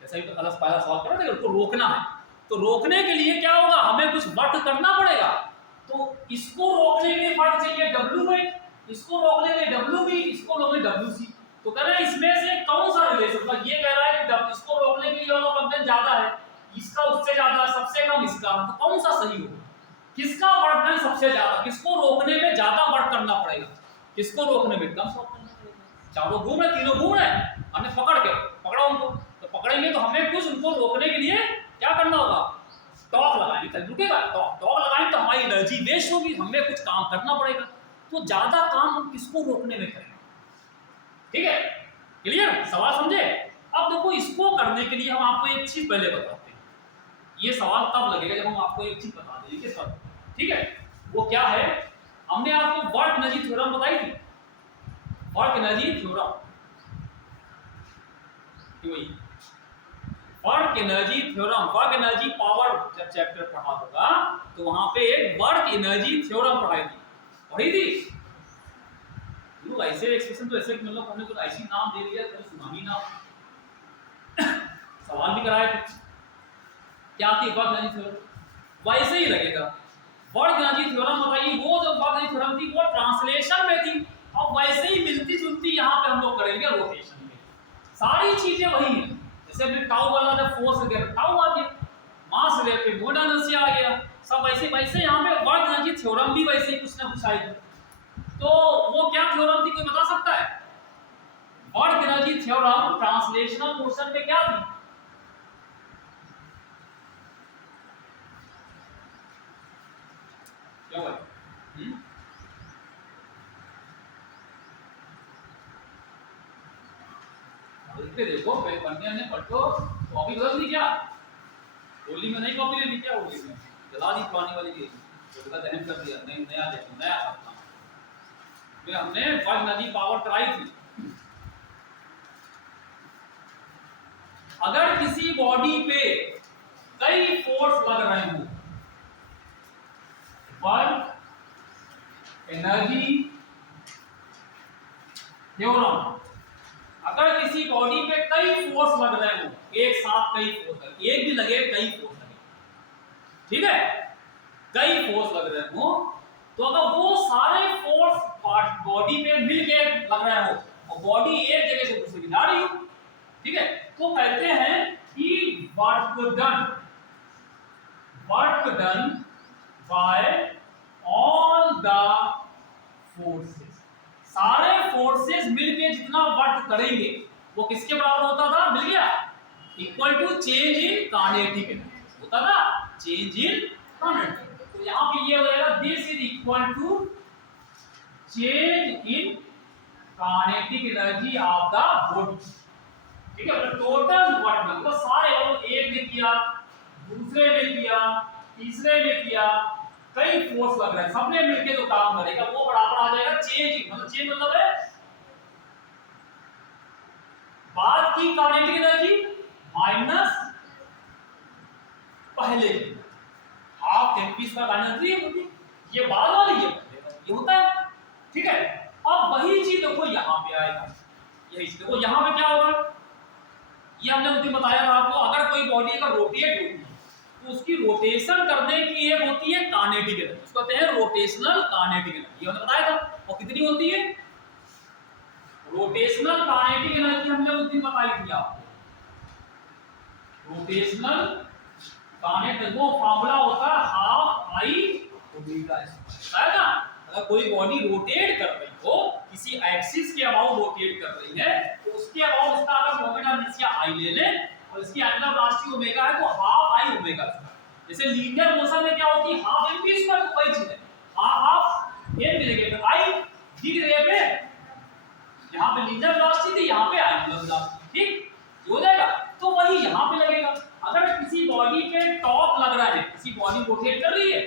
जैसा कि पहला सवाल कर रहे थे, इनको रोकना है, तो रोकने के लिए क्या होगा, हमें कुछ वर्क करना पड़ेगा। तो इसको रोकने के लिए वर्क चाहिए W में, इसको रोकने के लिए WB, इसको रोकने WC। तो कह रहे हैं इसमें से कौन सा रिलेशन, मतलब ये कह रहा है कि इसको रोकने के लिए वाला बंधन ज्यादा है, इसका उससे ज्यादा है, सबसे कम इसका, तो कौन सा सही होगा, किसका वर्क डन सबसे ज्यादा, किसको रोकने में ज्यादा वर्क करना पड़ेगा, किसको रोकने में कम वर्क करना पड़ेगा। चारों घूम रहे, तीनों घूम रहे, हमने पकड़ा उनको, तो पकड़ेंगे तो हमें कुछ उनको रोकने के लिए क्या करना होगा, टॉर्क लगाएंगे, तब रुकेगा। टॉर्क लगाएंगे तो हमारी एनर्जी वेस्ट होगी, हमें कुछ काम करना पड़ेगा, तो ज्यादा काम हम किसको रोकने में करेंगे, ठीक है, क्लियर, सवाल समझे। अब देखो इसको करने के लिए हम आपको एक चीज पहले बताते हैं, ये सवाल तब लगेगा जब हम आपको एक चीज बता देंगे कि सब, ठीक है, वो क्या है, हमने आपको वर्क एनर्जी थ्योरम बताई थी, work energy theorem, work energy theorem, work energy power जब चैप्टर पढ़ा होगा तो वहां पे एक वर्क एनर्जी थ्योरम पढ़ी थी। लोग ऐसे एक्सप्रेशन तो ऐसे मतलब हमने तो ऐसी नाम दे दिया, तो सुना ही ना, सवाल भी कराए थे क्या थी वर्क एनर्जी थ्योरम, वैसे ही लगेगा। वर्क एनर्जी थ्योरम बताइए, वो जो वर्क एनर्जी थ्योरम थी वो ट्रांसलेशन में थी, और वैसे ही मिलती जुलती यहाँ पे हम लोग करेंगे रोटेशन में, सारी चीजें वही है। जैसे भी टाउ वाला जब फोर्स गया टाउ आ गया, मास रिलेटेड मोड एनर्जी आ गया, सब वैसे यहाँ पे वर्क एनर्जी थ्योरम भी वैसे ही कुछ ना कुछ आएगा, तो वो क्या थ्योरम थी, कोई बता सकता है? Work energy theorem translational motion में क्या थी? क्या हुआ? इसपे देखो पढ़ने ने पढ़ो, कॉपी बदल दी क्या? होली में नहीं कॉपी ले ली क्या? होली में जला दी पुरानी वाली की, तो उसका दहन कर दिया, नहीं नया देखो, नया अपना में हमने वर्क एनर्जी पावर कराई थी। अगर किसी बॉडी पे कई फोर्स लग रहे हो, वर्क एनर्जी थ्योरम, अगर किसी बॉडी पे कई फोर्स लग रहे हो, एक साथ कई फोर्स लगे, एक भी लगे कई फोर्स लगे, ठीक है, कई फोर्स लग रहे हो, तो अगर वो सारे फोर्स बॉडी पे मिलके लग रहे हो और बॉडी एक जगह से दूसरी जा रही हो, ठीक है, तो कहते हैं कि work done by all the forces, सारे फोर्सेस मिलके जितना वर्क करेंगे वो किसके बराबर होता था? मिल गया, equal to change in kinetic energy होता था, चेंज इन काइनेटिक। तो यहां पे ये हो जाएगा this is equal to change in kinetic energy of the body, ठीक है। तो टोटल वर्क मतलब सारे लोग, एक ने किया, दूसरे ने किया, तीसरे ने किया, कई फोर्स लग रहे हैं, सबने मिलके जो काम करेगा वो बराबर आ जाएगा चेंज, मतलब चेंज मतलब है बाद की काइनेटिक एनर्जी माइनस पहले की, हाफ एमपी का काइनेटिक एनर्जी, ये बाद वाली ये होता है, ठीक है। अब वही चीज देखो यहां पे आएगा, यही देखो यहां पे क्या होगा, ये हमने उस दिन बताया था आपको, अगर कोई बॉडी अगर रोटेट होती है तो उसकी रोटेशन करने की एक होती है काइनेटिक एनर्जी, उसको कहते हैं रोटेशनल काइनेटिक एनर्जी, हमने बताया था। और कितनी होती है रोटेशनल काइनेटिक एनर्जी? हमने उस दिन बताई थी आपको, रोटेशनल काइनेटिक वो फार्मूला होता है हाफ आई ओमेगा स्क्वायर, है ना। अगर कोई बॉडी रोटेट कर रही हो, किसी एक्सिस के अबाउट रोटेट कर रही है, तो उसके अबाउट इसका अगर मोमेंट ऑफ इनर्शिया आई ले लें और इसकी एंगुलर वेलोसिटी ओमेगा है, तो हाफ आई ओमेगा स्क्वायर। जैसे लीनियर मोशन में क्या होती है, हाफ एम वी स्क्वायर, तो वही चीज है, हाफ एम की जगह पे आई, डी की जगह पे, यहां पे लीनियर वेलोसिटी थी, यहां पे एंगुलर वेलोसिटी, ठीक हो जाएगा। तो वही यहां पे लगेगा, अगर किसी बॉडी पे टॉर्क लग रहा है, किसी बॉडी रोटेट कर रही है,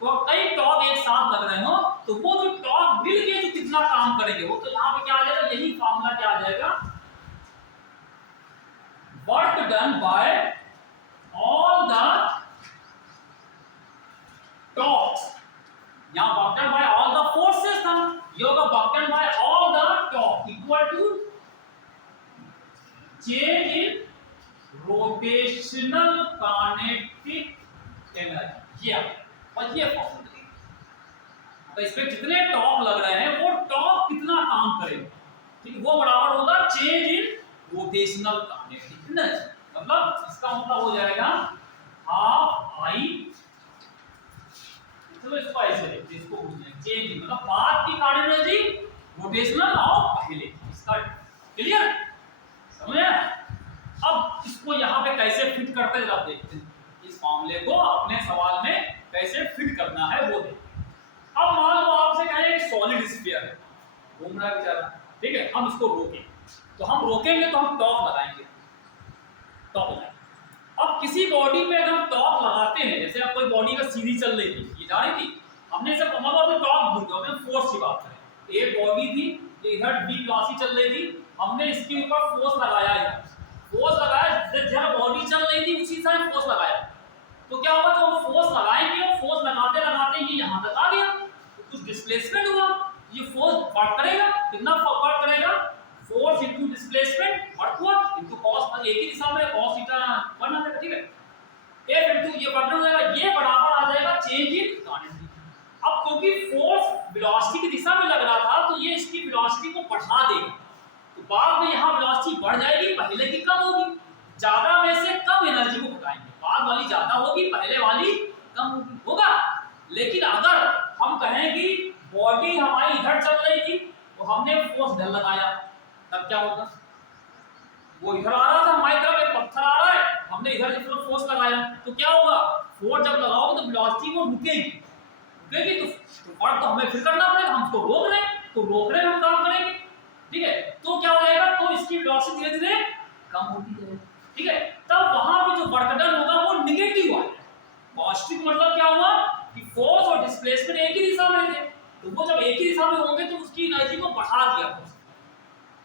तो कई टॉर्क एक साथ लग रहे हो, तो वो जो टॉर्क मिल के जो कितना काम करेंगे वो, तो यहां पे क्या आ जाएगा, यही फार्मूला क्या आ जाएगा, work done by all the torques, यहां work done by all the forces था, ये होगा work done by all the torque equal to change in rotational kinetic energy, और ये फॉर्मूला, तो इस पे जितने टॉर्क लग रहे हैं वो टॉर्क कितना काम करेगा, ठीक, वो बराबर होगा change in rotational kinetic energy, मतलब इसका मतलब हो जाएगा हाफ आई, चलो इसको ऐसे लिखते हैं, इसको बोलते हैं चेंज इन, मतलब बाद की काइनेटिक एनर्जी रोटेशनल और पहले, इसका क्लियर समझ आया। अब इसको यहाँ पे कैसे फिट करते हैं जरा देखते हैं, इस मामले को अपने सवाल में कैसे फिट करना है वो देखते हैं। अब मान लो आपसे कहें एक सॉलिड स्फीयर है, घूम रहा है बेचारा, ठीक है, हम इसको रोकें, तो हम रोकेंगे तो हम टॉर्क लगाएंगे, टॉर्क लगाएंगे। अब किसी बॉडी पे अगर हम टॉर्क लगाते हैं, जैसे अब कोई बॉडी का सीधी चल रही थी, ये जा रही थी, हमने इसे मतलब टॉर्क भूल गए, हमने फोर्स की बात करें, एक बॉडी थी, इधर बी वेलोसिटी चल रही थी, हमने इसके ऊपर फोर्स लगाया है, फोर्स लगाया, जब बॉडी चल रही थी उसी समय फोर्स लगाया, तो क्या होगा, जब फोर्स लगाएंगे और फोर्स लगाते लगाते ये यहां तक आ गया, तो कुछ डिस्प्लेसमेंट हुआ, ये फोर्स वर्क करेगा, कितना वर्क करेगा, फोर्स इनटू डिस्प्लेसमेंट वर्क हुआ इनटू कॉस, एक ही दिशा में कॉस थीटा 1 आ जाएगा, ठीक है, एफ इनटू ये वर्क हो जाएगा, ये बराबर आ जाएगा चेंज इन काइनेटिक। अब क्योंकि फोर्स वेलोसिटी की दिशा में लग रहा था, तो ये इसकी वेलोसिटी को बढ़ा देगा, तो बाद में यहाँ वेलोसिटी बढ़ जाएगी, पहले की कम होगी, ज्यादा में से कम एनर्जी को घटाएंगे, बाद वाली ज्यादा होगी, पहले वाली कम होगी, होगा। लेकिन अगर हम कहें कि बॉडी हमारी इधर चल रही थी तो हमने फोर्स इधर लगाया, तब क्या होगा, वो इधर आ रहा था हमारी तरफ, एक पत्थर आ रहा है, हमने इधर से फोर्स लगाया तो क्या होगा, फोर्स जब लगाओगे तो वेलोसिटी वो रुकेगी, रुकेगी तो वर्क तो हमें फिर करना पड़ेगा, हम उसको रोक रहे हैं तो रोक रहे हैं हम काम करेंगे, ठीक है। तो क्या हो जाएगा, तो इसकी वेलोसिटी धीरे धीरे कम होती जाएगी, ठीक है। तब वहां पे जो वर्क डन होगा वो निगेटिव आएगा। पॉजिटिव मतलब क्या हुआ कि फोर्स और डिस्प्लेसमेंट एक ही दिशा में थे, तो वो जब एक ही दिशा में होंगे तो उसकी एनर्जी को बढ़ा दिया,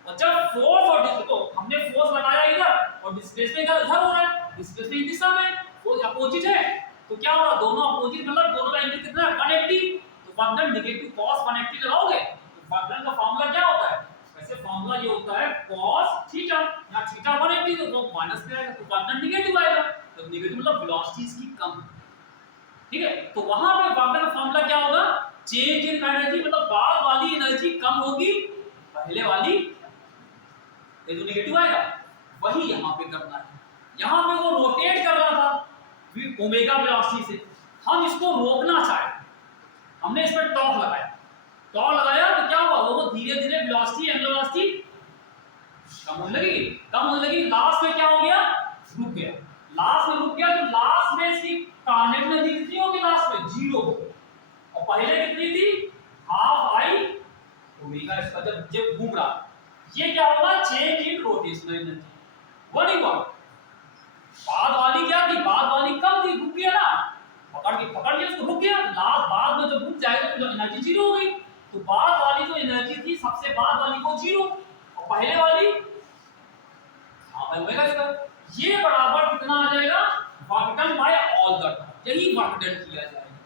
और जब फोर्स और तो हमने फोर्स लगाया इधर और डिस्प्लेसमेंट इधर हो रहा है, डिस्प्लेसमेंट इस दिशा में, फोर्स अपोजिट है, तो क्या होगा, दोनों अपोजिट मतलब दोनों का एंगल कितना है 180, तो वर्क डन नेगेटिव cos 180 लगाओगे तो वर्क डन का फार्मूला क्या होता है, वैसे फार्मूला ये होता है cos थीटा, यहां थीटा 180 तो माइनस में आएगा तो वर्क डन नेगेटिव आएगा, तो नेगेटिव मतलब वेलोसिटी इसकी कम, ठीक है। तो वहां पे वर्क डन का फार्मूला क्या होगा, चेंज इन एनर्जी मतलब बाद वाली एनर्जी कम होगी, पहले वाली ये जो नेगेटिव आएगा वही यहां पे करना है। यहां पे वो रोटेट कर रहा था ओमेगा वेलोसिटी से, हम इसको रोकना चाहे, हमने इस पर टॉर्क लगाया, टॉर्क लगाया तो क्या हुआ, वो धीरे धीरे वेलोसिटी एंगुलर वेलोसिटी कम होने लगी, लास्ट में क्या हो गया, रुक गया, लास्ट में रुक गया, तो लास्ट में इसकी टारगेट एनर्जी कितनी होगी, लास्ट में 0 होगी, और पहले कितनी थी, हाफ आई ओमेगा, इसका जब घूम रहा, ये क्या होगा, change in rotational energy, what is what, बाद वाली क्या थी, बाद वाली कम थी, रुक गया ना, पकड़ के उसको रुक गया, लास्ट बाद में जब रुक जाएगा तो एनर्जी 0 हो गई, तो बाद वाली जो एनर्जी थी सबसे बाद वाली को 0 और पहले वाली हाफ ओमेगा इसका, ये बराबर कितना आ जाएगा, work done by all the time, यही वर्क डन किया जाएगा,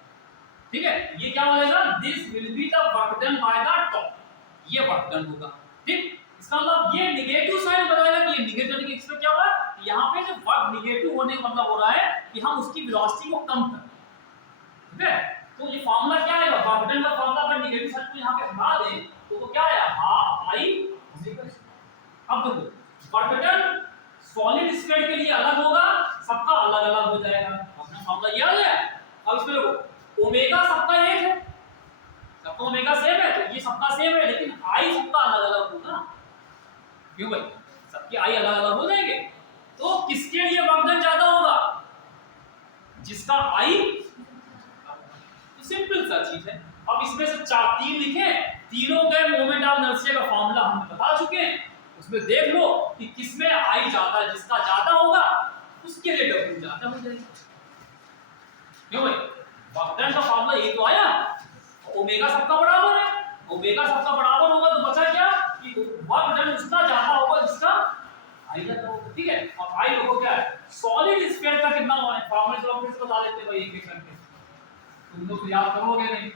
ठीक है। ये क्या हो जाएगा, this will be the work done by the top, ये वर्क डन होगा, ठीक। इसका मतलब ये नेगेटिव साइन बताएगा कि ये नेगेटिव, यानी कि इसमें क्या होगा, यहाँ पे जो वर्क नेगेटिव होने का मतलब हो रहा है कि हम उसकी वेलोसिटी को कम कर, ठीक है। तो ये फार्मूला क्या आएगा, वर्क डन का फार्मूला अगर नेगेटिव साइन को यहाँ पे हटा दें तो क्या आया, हाफ आई ओमेगा। अब देखो वर्क डन सॉलिड स्फीयर के लिए अलग होगा, सबका अलग अलग हो जाएगा, अपना फार्मूला ये आ गया। अब इसमें देखो ओमेगा सबका एक है, सबका ओमेगा सेम है, तो ये सबका सेम है, लेकिन आई सबका अलग अलग होगा, क्यों भाई, सबके आई अलग अलग हो जाएंगे, तो किसके लिए वर्क डन ज्यादा होगा, जिसका आई, तो सिंपल सा चीज है। अब इसमें से 3 लिखे, तीनों के मोमेंट ऑफ इनर्शिया का फार्मूला हम बता चुके हैं, उसमें देख लो कि किसमें आई ज्यादा, जिसका ज्यादा होगा उसके लिए डब्ल्यू ज्यादा हो जाएगा, क्यों भाई, वर्क डन का फार्मूला ये तो आया, ओमेगा सबका बराबर है, ओमेगा सबका बराबर होगा तो बचा क्या कि वर्क डन उसका ज्यादा होगा जिसका आई ज्यादा होगा, ठीक है। अब आई देखो क्या है, सॉलिड स्फीयर का कितना होगा, फार्मूला तो फिर से बता देते भाई एक एक करके, तुम लोग तो याद करोगे नहीं,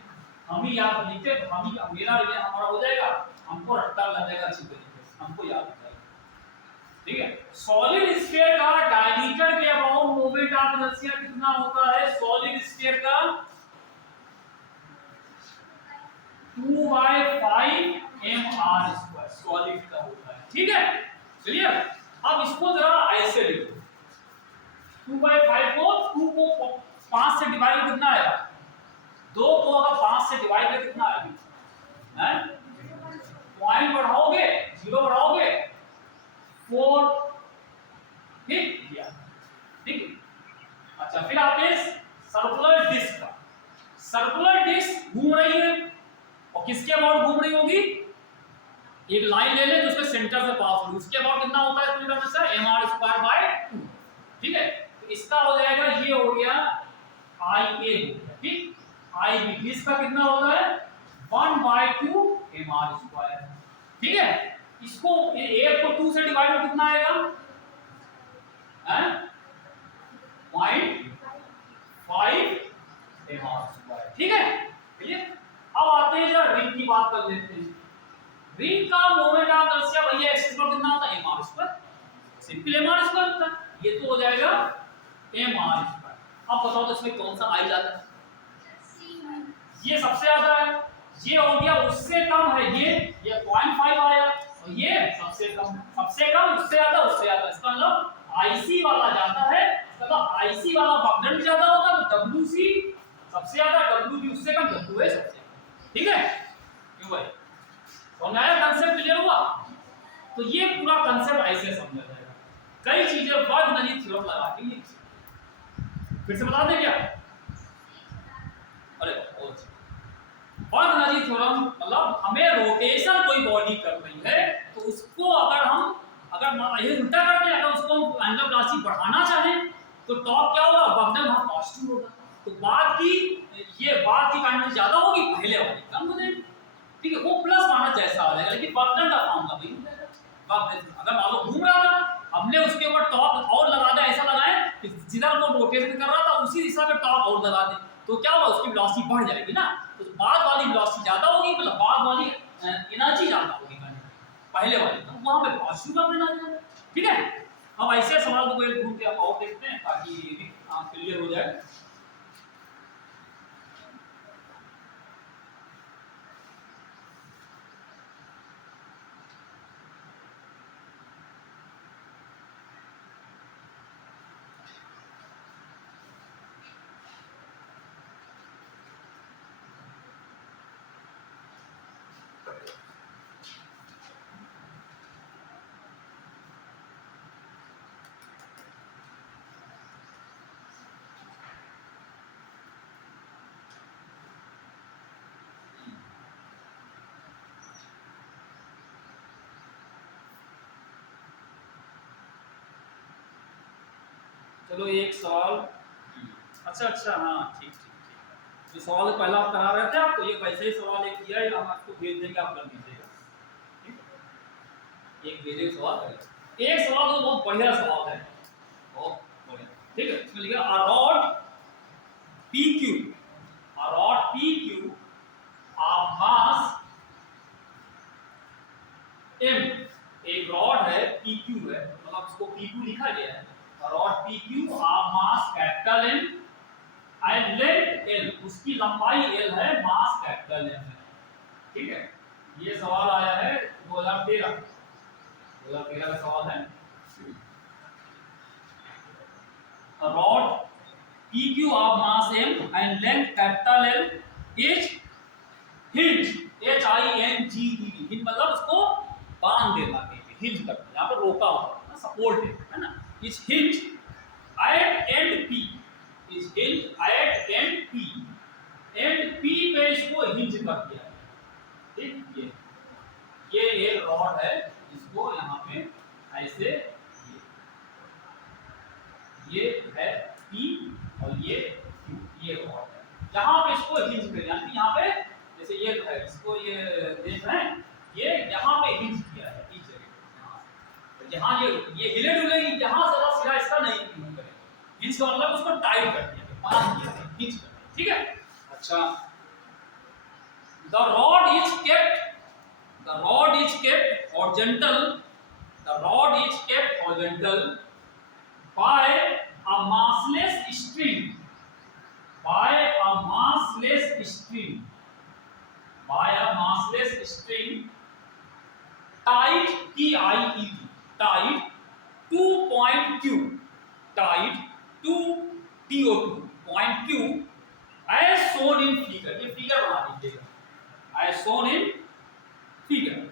हम ही याद लिखते, हम ही मेरा हमारा हो जाएगा, हमको रट्टा लग जाएगा अच्छी तरीके से, हमको याद हो जाएगा, ठीक है। सॉलिड स्फीयर का डायमीटर के अबाउट मोमेंट ऑफ इनर्शिया कितना होता है, सॉलिड स्फीयर का 2/5 mr² सॉलिड का होता है, ठीक है, क्लियर। अब इसको जरा ऐसे लिखो, 2/5 को 2 को 5 से डिवाइड कितना आएगा, 2 को अगर 5 से डिवाइड करें कितना आएगा, हैं, पॉइंट बढ़ाओगे 0 बढ़ाओगे 4, ठीक दिया, ठीक। अच्छा फिर आते हैं सर्कुलर डिस्क का, सर्कुलर डिस्क घूम रही है और किसके अबाउट घूम रही होगी, एक लाइन ले ले जो उसके सेंटर से पास हो, उसके अबाउट कितना होता है इसमें हमेशा mr²/2, ठीक है। तो इसका हो जाएगा, ये हो गया ia हो गया, ठीक, ib इसका कितना होता है 1/2 mr², ठीक है। इसको a को 2 से डिवाइड में कितना आएगा, हैं 0.5 mr², ठीक है, क्लियर। अब आते हैं जरा रिंग की बात कर लेते हैं, रिंग का मोमेंट ऑफ इनर्शिया भैया एक्सिस पर कितना होता है mr², सिंपल mr² होता है, ये तो हो जाएगा mr²। अब बताओ तो इसमें कौन सा आई जाता है, ये सबसे ज्यादा है, ये हो गया उससे कम है, ये 0.5 आया और ये सबसे कम उससे ज्यादा उससे ज्यादा, इसका मतलब IC वाला जाता है, इसका मतलब IC वाला वर्क डन ज्यादा होगा, तो WC सबसे ज्यादा, WB उससे कम, WA सबसे कम, ठीक है क्यों भाई, समझ आया कंसेप्ट, क्लियर हुआ? तो ये पूरा कंसेप्ट ऐसे समझा जाएगा, कई चीजें वर्ग-नली थ्योरम लगा के ये फिर से बता दें क्या? अरे बहुत वर्ग-नली थ्योरम मतलब हमें रोटेशन कोई बॉडी कर रही है तो उसको अगर ये उल्टा करते हैं, अगर उसको हम एंगल वेलोसिटी बढ़ाना चाहें तो टॉप क्या होगा, वर्क वहां पॉजिटिव होगा, तो बाद की काइनेटिक ज्यादा होगी, पहले वाली कम हो जाएगी, ठीक है, वो प्लस माइनस जैसा आ जाएगा, लेकिन वर्क डन का फॉर्मूला वही हो जाएगा। अगर मान लो घूम रहा था, हमने उसके ऊपर टॉर्क और लगा दिया, ऐसा लगाए कि जिधर वो रोटेशन कर रहा था उसी दिशा में टॉर्क और लगा दे, तो क्या होगा, उसकी वेलोसिटी बढ़ जाएगी ना, तो बाद वाली वेलोसिटी ज्यादा होगी, मतलब बाद वाली एनर्जी ज्यादा होगी पहले वाली, तो वहां पे पॉजिटिव वर्क डन आ जाएगा, ठीक है। अब ऐसे सवाल को एक घूम के आप और देखते हैं ताकि ये भी क्लियर हो जाए। चलो एक सवाल, अच्छा हाँ ठीक, जो सवाल पहला आप करा रहे थे आपको, ये वैसे ही सवाल एक किया है, हम आपको भेज देंगे, आप कर दीजिएगा, एक भेजे सवाल करें, एक सवाल तो बहुत बढ़िया सवाल है, बहुत बढ़िया, ठीक है। इसमें लिखा a rod PQ of mass M, एक रॉड है PQ है, मतलब इसको PQ लिखा गया है, rod PQ of mass capital M and length L, उसकी लंबाई L है, मास कैपिटल M है, ठीक है। ये सवाल आया है 2013 का सवाल है। Rod PQ of mass M and length capital L is hinge, HINGED, hinge मतलब उसको बांध देना, हिंज करना, यहाँ पर रोका हुआ सपोर्ट है ना, is hinge at end P, is hinge at end P पे इसको हिंज कर दिया, ठीक, ये एक रॉड है, इसको यहाँ पे ऐसे ये है P और ये Q, ये रॉड है, यहाँ पे इसको हिंज कर, यानी यहाँ पे जैसे ये है, इसको ये देख रहे हैं, ये यहाँ पे हिंज किया है इस जगह, जहाँ ये हिले डुलेगी, जहाँ से सिरा इसका नहीं मूव करेगा, हिंज का मतलब उसको टाइट कर दिया, बांध दिया, हिंज कर दिया, ठीक है। अच्छा, the rod is kept horizontal by a massless string, tied tied to point Q, tied to TO2 point Q as shown in figure, ये फिगर बना दीजिएगा, as shown in figure,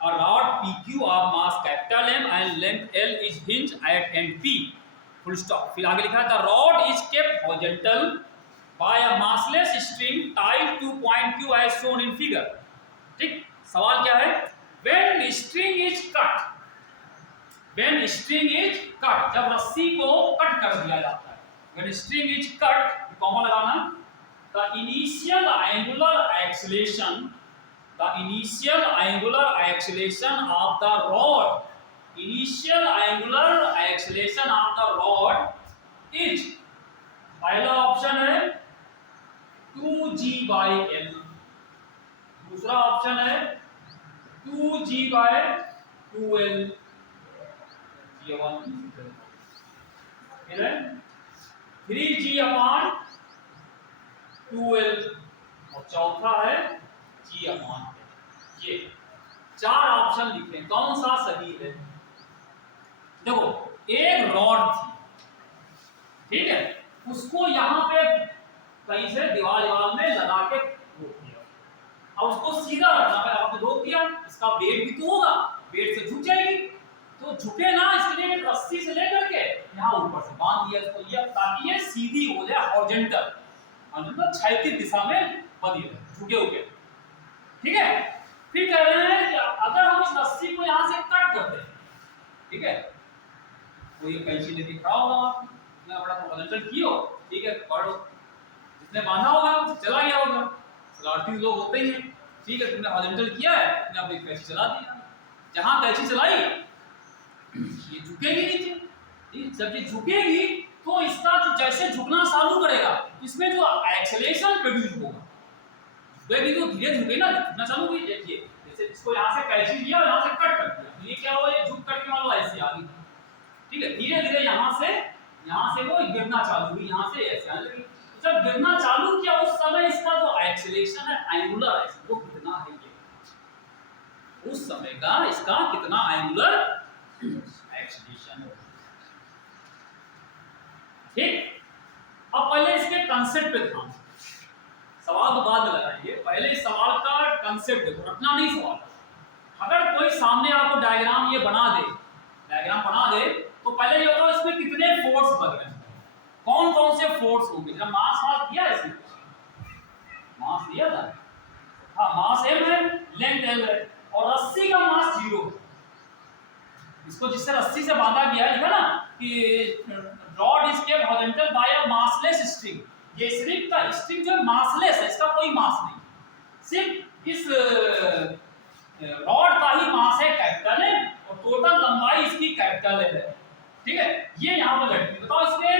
a rod PQ of mass capital M and length L is hinged at end P, full stop, फिर आगे लिखा है the rod is kept horizontal by a massless string tied to point Q as shown in figure, ठीक। सवाल क्या है, when string is cut, जब रस्सी को कट कर दिया जाता है, when string is cut, comma लगाना, the initial angular acceleration of the rod, is, पहला ऑप्शन है 2G/L, दूसरा ऑप्शन है 2G/2L, ये 3G/2L और चौथा है G/L, ये चार ऑप्शन लिखे, कौन सा सही है? देखो, एक रॉड थी, ठीक है, उसको यहाँ पे कहीं से दीवार में लगा के रोक दिया, अब उसको सीधा रखना है, आपने रोक दिया, इसका वेट भी तो होगा, वेट से झुक जाएगी, तो झुके ना इसलिए रस्सी से लेकर के यहाँ ऊपर से बांध दिया इसको, ये ताकि ये सीधी हो जाए, हॉरिजॉन्टल, मतलब क्षैतिज दिशा में बंधी रहे, झुके हुए। ठीक है, फिर कह रहे हैं कि अगर हम इस रस्सी को यहाँ से कट कर दें, ठीक है, कोई कैंची लेके खड़ा होगा, इतना बड़ा हॉरिजॉन्टल की हो, ठीक है, पकड़ो, जिसने बांधा होगा चला गया होगा, शरारती लोग होते ही हैं, ठीक है, तुमने हॉरिजॉन्टल किया है, तुमने अपनी कैंची चला दी, जहां कैंची चलाई ये झुकेगी नीचे, जब ये झुकेगी तो इसका जो जैसे झुकना चालू करेगा, इसमें जो एक्सेलरेशन प्रोड्यूस होगा, झुकेगी तो धीरे झुके ना, झुकना चालू हुई, देखिए जैसे इसको यहाँ से कैंची दिया और यहाँ से कट कर दिया, ये क्या हुआ, ये झुक करके मान लो ऐसे आ गई, ठीक है, धीरे धीरे यहाँ से वो गिरना चालू हुई, यहाँ से ऐसे आने लगी, जब गिरना चालू किया उस समय इसका जो एक्सेलरेशन है, एंगुलर है, वो कितना है, ये उस समय का इसका कितना एंगुलर एक्सेलरेशन है। ठीक, अब पहले इसके कांसेप्ट पे ध्यान, सवाल तो बाद में लगाएंगे, पहले इस सवाल का कांसेप्ट देखो, रटना नहीं सवाल। अगर कोई सामने आपको डायग्राम ये बना दे, तो पहले ये बताओ इसमें कितने फोर्स लग रहे हैं, कौन कौन से फोर्स होंगे, जब मास दिया है, इसमें मास दिया था, हाँ मास m है, लेंथ l है, और रस्सी का मास 0 है, इसको जिससे रस्सी से बांधा गया है, लिखा ना कि rod is kept horizontal by a massless string, ये स्ट्रिंग का स्ट्रिंग जो मासलेस है, इसका कोई मास नहीं, सिर्फ इस रॉड का ही मास है कैपिटल है, और टोटल लंबाई इसकी कैपिटल है, ठीक है, ये यहाँ पर लटकी, बताओ इसमें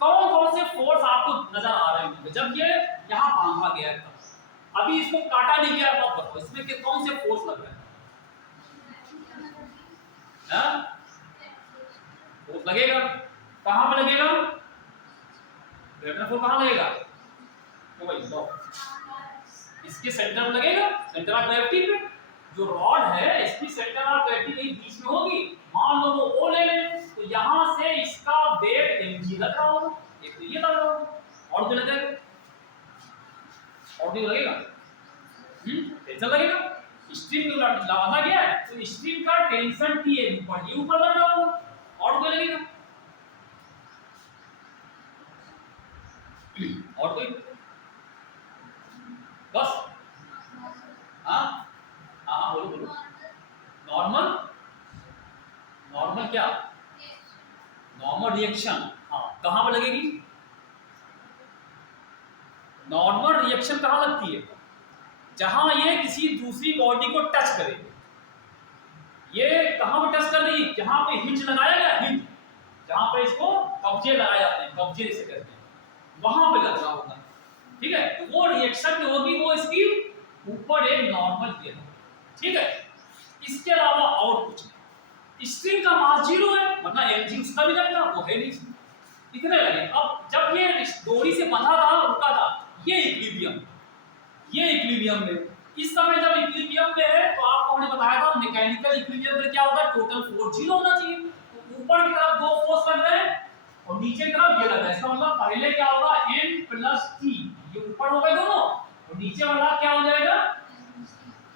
कौन कौन से फोर्स आपको नजर आ रहे होंगे जब ये यहाँ बांधा गया है, तब अभी इसको काटा नहीं गया, अब बताओ इसमें के कौन से फोर्स लग रहे हैं, फोर्स लगेगा, कहां पे लगेगा, ग्रेविटेशनल फोर्स कहां लगेगा, तो भाई लो इसके सेंटर में लगेगा, सेंटर ऑफ ग्रेविटी पे, जो रॉड है इसकी सेंटर ऑफ ग्रेविटी कहीं बीच में होगी, मान लो वो ओ ले लें, तो यहां से इसका वेट mg लग रहा होगा, एक तो ये लग रहा होगा, और भी लगेगा, और भी लगेगा, टेंशन लगेगा, स्ट्रिंग लगाना गया है तो स्ट्रिंग का टेंशन T है ऊपर, ये ऊपर लग रहा होगा, और कोई लगेगा, और कोई, बस, हाँ हाँ बोलो बोलो, नॉर्मल क्या, नॉर्मल रिएक्शन, हाँ कहां पर लगेगी, नॉर्मल रिएक्शन कहां लगती है, जहां ये किसी दूसरी बॉडी को टच करे, ये कहां पर टच कर रही है, जहां पे हिंज लगाया गया, हिंज जहां पे इसको कब्जे लगाए जाते हैं, कब्जे से करते हैं, वहां पे लग रहा होगा, ठीक है, तो वो रिएक्शन जो होगी वो इसकी ऊपर एक नॉर्मल किया, ठीक है, इसके अलावा और कुछ नहीं, स्ट्रिंग का मास 0 है, वरना mg उसका भी लगता, वो है नहीं, इतने लगे। अब जब ये डोरी से बंधा था, रुका था, ये इक्विलिब्रियम में, इस समय जब इक्विलिब्रियम में है, तो आपको हमने बताया था मैकेनिकल इक्विलिब्रियम में क्या होता है, टोटल फोर्स 0 होना चाहिए, तो ऊपर की तरफ दो फोर्स लग रहे हैं और नीचे की तरफ ये लग रहा है, इसका मतलब पहले क्या होगा, n प्लस t, ये ऊपर हो गए दोनों, और नीचे वाला क्या हो जाएगा,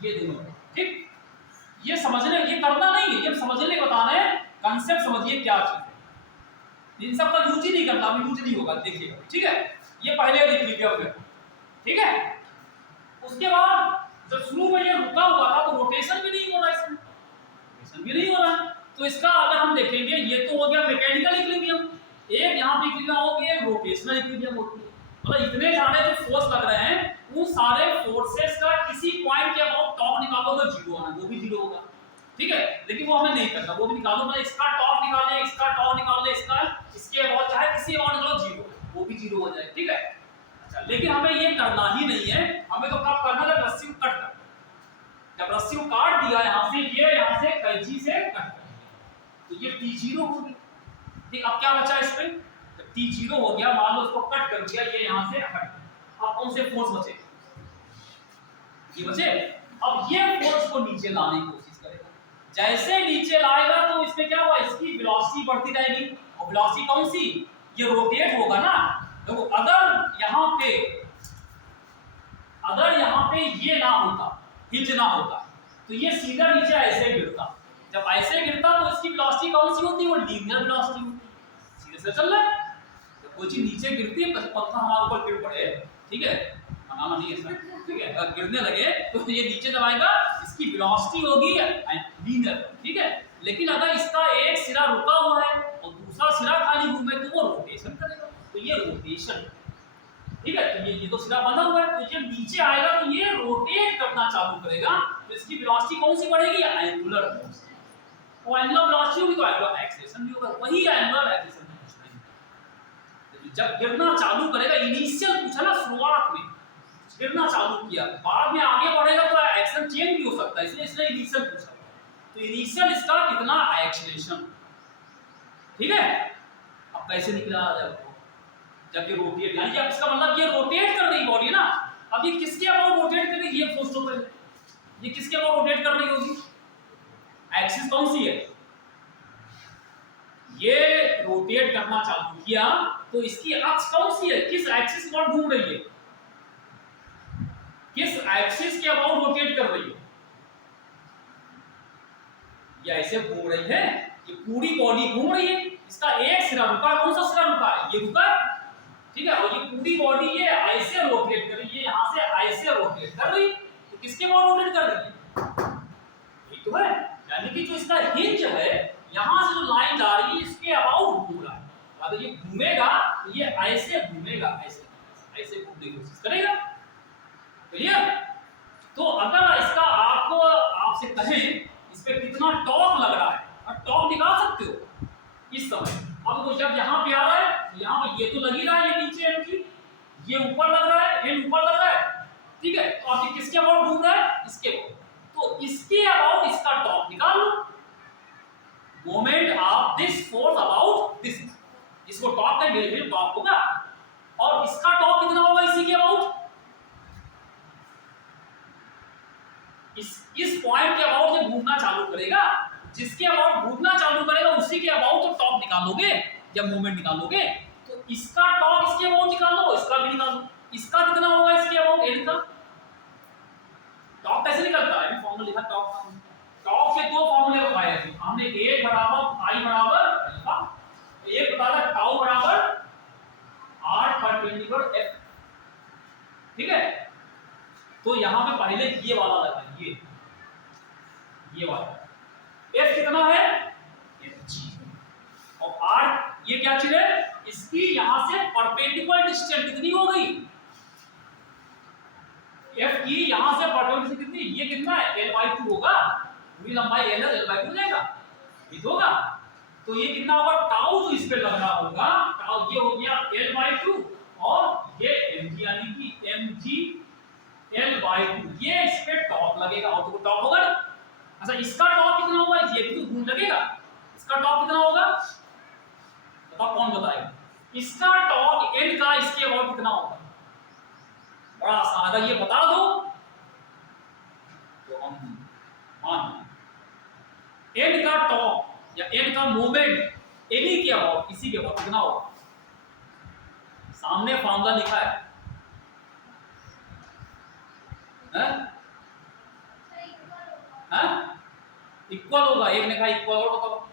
ये दोनों, ठीक, ये समझने, ये करना नहीं है, ये समझने बता रहे हैं, कांसेप्ट समझिए क्या चीज है, इन सब का यूज ही नहीं करना, अभी यूज नहीं होगा, देखिएगा, ठीक है, ये पहले इक्विलिब्रियम में, ठीक है, उसके बाद जब शुरू में ये रुका हुआ था तो रोटेशन भी नहीं हो रहा, इसमें रोटेशन भी नहीं हो रहा है, तो इसका अगर हम देखेंगे, ये तो हो गया मैकेनिकल इक्विलिब्रियम, एक यहाँ पे इक्विलिब्रियम होगी, एक रोटेशनल इक्विलिब्रियम होती है, मतलब इतने सारे जो फोर्स लग रहे हैं, उन सारे फोर्सेस का किसी पॉइंट के अबाउट टॉप निकालोगे 0 आना, वो भी 0 होगा, ठीक है, लेकिन वो हमें नहीं करना, वो भी निकालो, मतलब इसका टॉप निकाल ले, इसका टॉप निकाल ले, इसके अबाउट चाहे किसी अबाउट निकालो 0, वो भी 0 हो जाए, ठीक है, अच्छा, लेकिन हमें ये करना ही नहीं है, हमें तो कब करना है, जब रस्सी को कट करना, जब रस्सी को काट दिया यहाँ से, ये यहाँ से कैंची से कट कर दिया, तो ये T0 हो गया, ठीक, अब क्या बचा इसमें, जब T0 हो गया, मान लो उसको कट कर दिया, ये यहाँ से हट गया, अब कौन से फोर्स बचे, ये बचे, अब ये फोर्स को नीचे लाने की कोशिश करेगा, जैसे नीचे लाएगा तो इसमें क्या होगा, इसकी वेलोसिटी बढ़ती जाएगी, और वेलोसिटी कौन सी, ये रोटेट होगा ना, देखो अगर यहाँ पे ये ना होता, हिंज ना होता, तो ये सीधा नीचे ऐसे गिरता। जब ऐसे गिरता तो इसकी वेलोसिटी कौन सी होती है? वो लीनियर वेलोसिटी होती है, सीधे से चल रहा है। जब कोई चीज नीचे गिरती है, पंखा हमारे ऊपर गिर पड़े, ठीक है, बनाना नहीं है सर, ठीक है, अगर गिरने लगे तो ये नीचे जब आएगा इसकी वेलोसिटी होगी लीनियर, ठीक है। लेकिन अगर इसका एक सिरा रुका हुआ है और दूसरा सिरा खाली घूमे तो वो रोटेशन करेगा, तो ये रोटेशन, ठीक है। तो ये तो सिरा बंधा हुआ है, तो जब नीचे आएगा तो ये रोटेट करना चालू करेगा, तो इसकी वेलोसिटी कौन सी बढ़ेगी? Angular velocity. और एंगुलर वेलोसिटी होगी तो एंगुलर एक्सेलरेशन भी होगा, वही एंगुलर एक्सेलरेशन। जब गिरना चालू करेगा, इनिशियल पूछा ना, शुरुआत में गिरना चालू किया, बाद में आगे बढ़ेगा तो एक्शन चेंज भी हो सकता है, इसलिए इसने इनिशियल पूछा। तो इनिशियल इसका कितना एक्सेलरेशन, ठीक है। अब कैसे निकला आ जाए जब ये रोटेट, यानी अब इसका मतलब ये रोटेट कर रही बॉडी ना। अब ये किसके अबाउट रोटेट कर रही है? ये सोचो पहले, ये किसके अबाउट रोटेट कर रही होगी? एक्सिस कौन सी है? ये रोटेट करना चालू किया तो इसकी अक्ष कौन सी है? किस एक्सिस पर घूम रही है? किस एक्सिस के अबाउट रोटेट कर रही है? ये ऐसे घूम रही है, ये पूरी बॉडी घूम रही है, इसका एक सिरा रुका, कौन सा सिरा रुका है? ये रुका, ठीक है। और ये पूरी बॉडी ये ऐसे रोटेट कर रही है, यहां से ऐसे रोटेट कर रही, तो किसके अबाउट रोटेट कर रही है? ये तो है, यानी कि जो इसका हिंज है, यहां से जो लाइन जा रही है इसके अबाउट घूम रहा है। अगर ये घूमेगा तो ये ऐसे घूमेगा, ऐसे ऐसे घूमने की कोशिश करेगा, क्लियर। तो अगर इसका आपको आपसे कहें इस पे कितना टॉर्क लग रहा है, और टॉर्क निकाल सकते हो इस समय। अब तो जब यहाँ पे आ रहा है, यहाँ पे ये तो लग ही रहा है, ये नीचे एंड की, ये ऊपर लग रहा है, एंड ऊपर लग रहा है, ठीक है। तो आप किसके अबाउट घूम रहा है? इसके अबाउट, तो इसके अबाउट इसका टॉर्क निकाल लो। Moment of this force about this, इसको टॉर्क का डेरिवेटिव टॉर्क होगा, और इसका टॉर्क कितना होगा इसी के अबाउट? इस पॉइंट के अबाउट जब घूमना चालू करेगा, जिसके अबाउट घूमना चालू करेगा उसी के अबाउट तो टॉर्क निकालोगे, जब मोमेंट निकालोगे तो इसका टॉर्क इसके अबाउट निकाल लो, इसका भी निकाल लो। इसका कितना होगा इसके अबाउट? एल का टॉर्क कैसे निकलता है? फॉर्मूला लिखा टॉर्क, टॉर्क के दो फॉर्मूले बताए थे हमने, एक बराबर आई बराबर अल्फा, एक बताया टाउ बराबर r पर 20 पर f, ठीक है। तो यहां पे पहले ये वाला लगा, ये वाला f कितना है? g, और r ये क्या चीज है? इसकी यहां से परपेंडिकुलर डिस्टेंस कितनी हो गई? f की यहां से परपेंडिकुलर कितनी? ये कितना है? l/2 होगा, पूरी लंबाई l है, l/2 हो जाएगा, ठीक होगा। तो ये कितना होगा? टाउ जो इस पे लग रहा होगा, टाउ ये हो गया l/2, और ये mg यानी कि mg l/2, ये इस पे टॉर्क लगेगा, और तो टॉर्क होगा। अच्छा, इसका टॉर्क कितना होगा? ये भी तो घूम लगेगा, इसका टॉर्क कितना होगा? बताओ, कौन बताएगा? इसका टॉर्क n का इसके अबाउट कितना होगा? बड़ा आसान, अगर ये बता दो तो हम मान n का टॉर्क या n का मोमेंट एनी के अबाउट, इसी के अबाउट कितना होगा? सामने फॉर्मूला लिखा है, इक्वल होगा, एक ने कहा इक्वल, और बताओ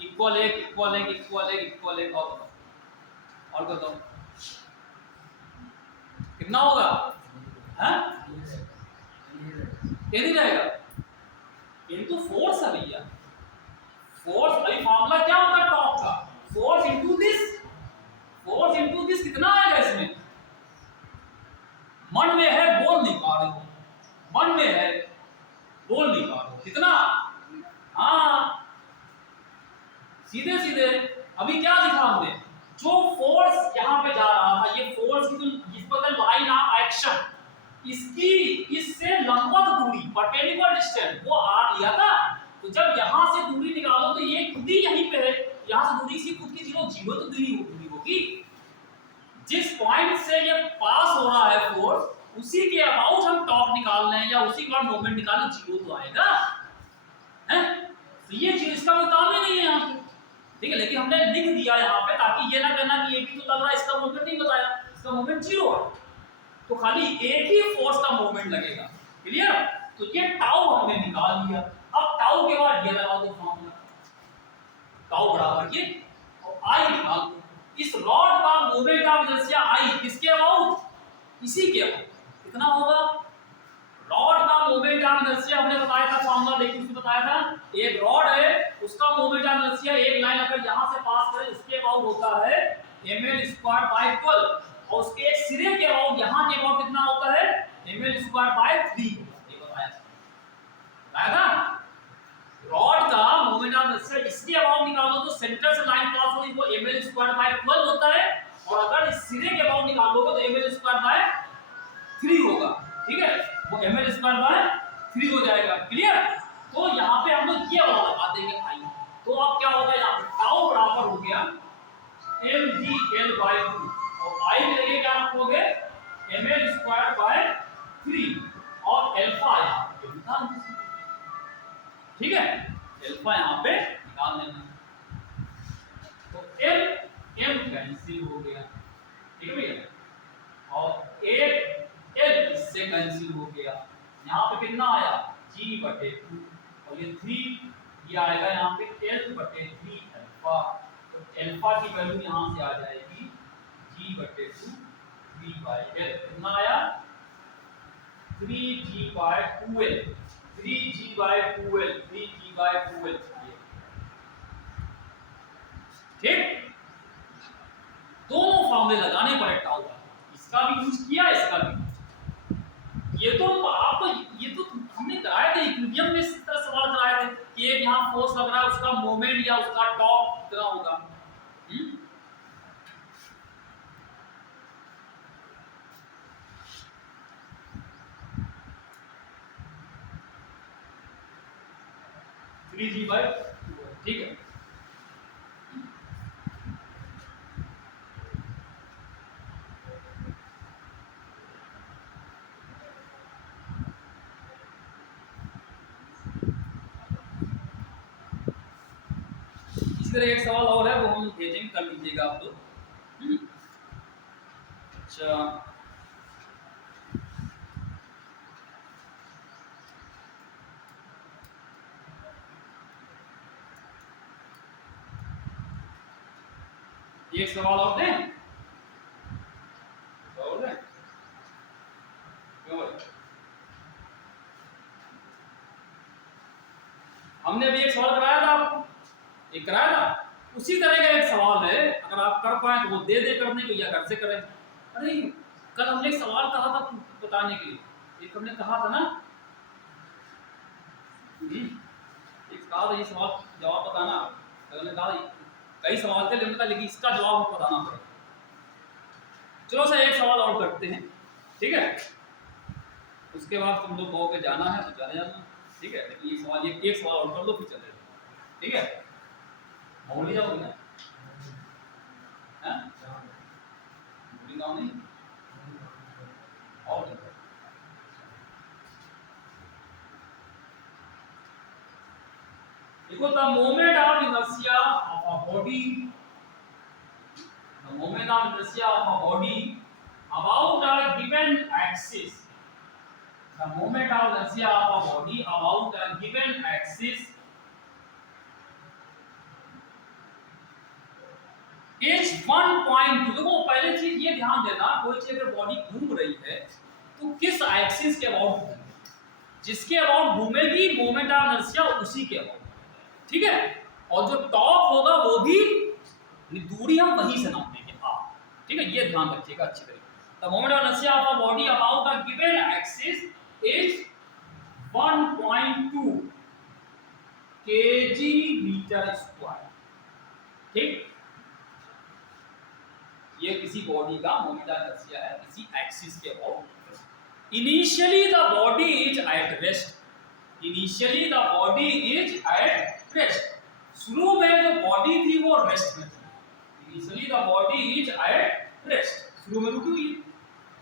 इक्वल एक, इक्वल एक, इक्वल एक, इक्वल एक, और बताओ कितना होगा? ये नहीं रहेगा, इनटू फोर्स है भैया, फोर्स। अभी फॉर्मूला क्या होता है टॉर्क का? Force into this, force into this कितना आएगा इसमें? मन में है बोल नहीं पा रहे हो, मन में है बोल नहीं पा रहे हो, कितना? हाँ, सीधे सीधे अभी क्या लिखा हमने? जो फोर्स यहां पे जा रहा था, ये फोर्स की जिस पर लाइन ऑफ एक्शन, इसकी इससे लंबवत दूरी, परपेंडिकुलर डिस्टेंस, वो r लिया था। तो जब यहां से दूरी निकालो तो ये खुद ही यहीं पे है, यहां से दूरी इसकी खुद की जीरो तो दूरी होगी। जिस पॉइंट से ये पास हो रहा है फोर्स, उसी के अबाउट हम टॉर्क निकाल रहे हैं, या उसी के बाद मोमेंट निकालना, जीरो तो आएगा, हैं? तो ये चीज इसका कोई काम ही नहीं है यहाँ पे, ठीक है। लेकिन हमने लिख दिया यहाँ पे ताकि ये ना कहना कि ये भी तो लग रहा है, इसका मोमेंट नहीं बताया, इसका मोमेंट जीरो है। तो खाली एक ही फोर्स का मोमेंट लगेगा। क्लियर? तो ये टाउ हमने निकाल लिया। अब टाउ के बाद ये लगा दो फॉर्मूला, टाउ बराबर ये और आई निकाल दो। इस रॉड का मोमेंट ऑफ इनर्शिया आई किसके अबाउट? इसी के अबाउट। कितना होगा? रॉड का मोमेंट ऑफ इनर्शिया हमने बताया था, फॉर्मूला देखिए उसमें बताया था, एक रॉड है उसका मोमेंट ऑफ इनर्शिया एक लाइन अगर यहां से पास करे उसके अबाउट होता है ml²/12 और उसके एक सिरे के अबाउट यहां के अबाउट कितना होता है ml²/3। ये बताया था रॉड का मोमेंट ऑफ इनर्शिया इसके अबाउट निकालो तो सेंटर से लाइन पास होगी वो ml²/12 होता है और अगर इस सिरे के अबाउट निकालोगे तो ml²/3 होगा। ठीक है, वो ml²/3 हो जाएगा। क्लियर? तो यहाँ पे हम लोग ये वाला लगा देंगे आई। तो अब क्या होगा यहाँ पे टाउ बराबर हो गया mgl/2 और आई के लिए क्या रखोगे ml²/3 और अल्फा यहाँ पे निकाल दीजिए। ठीक है, अल्फा यहाँ पे निकाल देना। तो m कैंसिल हो गया। ठीक है भैया, और एक L इससे कैंसिल हो गया। यहाँ पे कितना आया G/2 और ये 3 ये आएगा यहाँ पे L/3 अल्फा। तो अल्फा की वैल्यू यहाँ से आ जाएगी G/2 3/L। कितना आया 3G/2L 3G/2L 3G/2L। ठीक, दोनों फॉर्मूले लगाने पड़े टाउ का, इसका भी यूज किया इसका भी। ये तो आपको ये तो हमने कराया था इक्विलिब्रियम में इस तरह सवाल कराए थे कि एक यहाँ फोर्स लग रहा है उसका मोमेंट या उसका टॉर्क कितना होगा। Three G by. ठीक है, एक सवाल और है वो हम भेजेंगे, कर लीजिएगा आप लोग। अच्छा, एक सवाल और दें, और दें? हमने अभी एक सवाल कराया था आपको, एक कराया था, उसी तरह का एक सवाल है, अगर आप कर पाए तो वो दे करने को या घर से करें। अरे कल हमने एक सवाल कहा था बताने के लिए, एक हमने कहा था ना, एक कहा था ये सवाल जवाब बताना, हमने कहा कई सवाल थे लेकिन इसका जवाब हमको बताना पड़ेगा। चलो सर एक सवाल और करते हैं, ठीक है, उसके बाद तुम लोग पे जाना है तो चले जाना। ठीक है, लेकिन ये सवाल एक सवाल और कर लो फिर चले जाओ। ठीक है, मोड़ी जाओगे ना, नहीं और देखो, the moment of inertia of a body, the moment of inertia of a body about a given axis, the moment of inertia of a body about a given axis is 1.2। देखो पहले चीज ये ध्यान देना, कोई चीज अगर बॉडी घूम रही है तो किस एक्सिस के अबाउट घूमेगी, जिसके अबाउट घूमेगी मोमेंट ऑफ इनर्शिया उसी के अबाउट। ठीक है, और जो टॉप होगा वो भी दूरी हम वहीं से नापेंगे। हाँ ठीक है, ये ध्यान रखिएगा अच्छी तरीके। The moment of inertia of a body about a given axis is 1.2 kg/m²। ठीक, ये किसी बॉडी का मोमेंट ऑफ इनर्शिया है किसी एक्सिस के about. Initially the body is at rest, initially the body is at rest, शुरू में जो बॉडी थी वो रेस्ट में थी। Initially the body is at rest, शुरू में रुकी हुई है।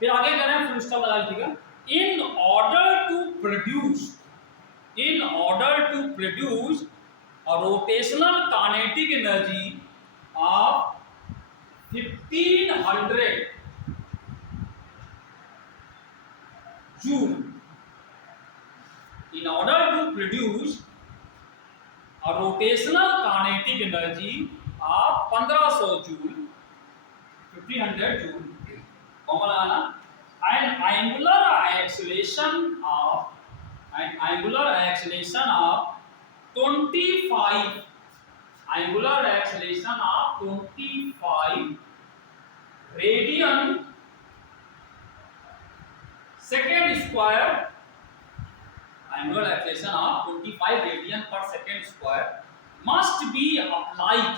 फिर आगे कह रहे हैं, फुल स्टॉप लगा लीजिएगा। In order to produce a rotational kinetic energy of 1500 joule. In order to produce a rotational kinetic energy of 1500 joule, 1500 joule, common लगाना, an angular acceleration of 25 radian second square, angular acceleration of 25 radian per second square must be applied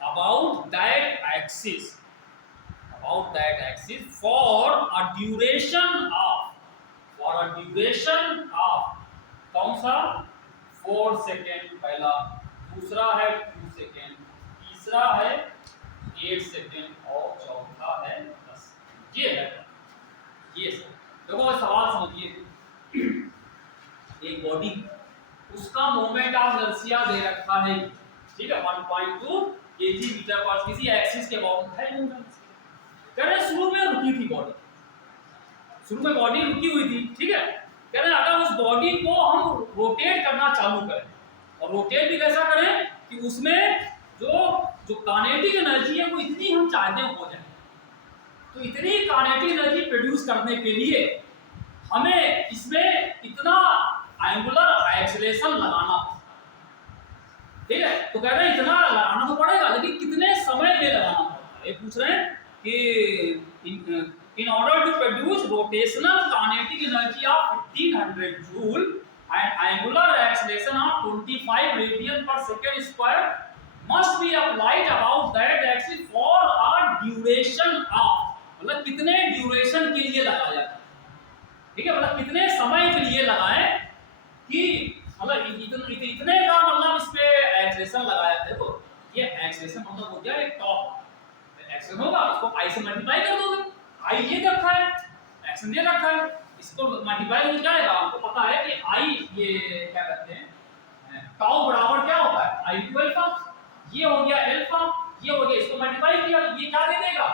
about that axis for a duration of कौन सा 4 सेकेंड पहला, दूसरा है 2 सेकेंड, तीसरा है 8 सेकेंड और चौथा है 10। ये है ये देखो सवाल समझिए। एक बॉडी, उसका मोमेंट ऑफ इनर्शिया दे रखा है, ठीक है, 1.2 kg मीटर पर किसी एक्सिस के अबाउट है। कह रहे शुरू में रुकी थी बॉडी, शुरू में बॉडी रुकी हुई थी, ठीक है। कह रहे अगर उस बॉडी को हम रोटेट करना चालू करें, और रोटेट भी कैसा करें कि उसमें जो काइनेटिक एनर्जी है वो इतनी हम चाहते हैं हो जाए, तो इतनी काइनेटिक एनर्जी प्रोड्यूस करने के लिए हमें इसमें इतना एंगुलर एक्सेलरेशन लगाना, ठीक है। तो कह रहे हैं इतना लगाना तो पड़ेगा, लेकिन कितने समय में लगाना पड़ेगा। ये पूछ रहे हैं कि in order to produce rotational kinetic energy of 1500 joule and angular acceleration of 25 radian per second square must be applied about that axis for a duration of, मतलब कितने ड्यूरेशन के लिए लगाया जाता है, ठीक है, मतलब कितने समय के लिए लगाएं कि मतलब इतने का मतलब इस पे एक्सेलेरेशन लगाया। देखो ये एक्सेलेरेशन मतलब हो गया एक टॉप एक्सेलेरेशन होगा, इसको आई से मल्टीप्लाई कर दोगे, आई ये रखा है, एक्शन ये रखा है, इसको मल्टीप्लाई हो जाएगा। आपको पता है कि आई ये क्या कहते हैं, टाउ बराबर क्या होता है, आई टू अल्फा, ये हो गया अल्फा, ये हो गया, इसको मल्टीप्लाई किया, ये क्या दे देगा,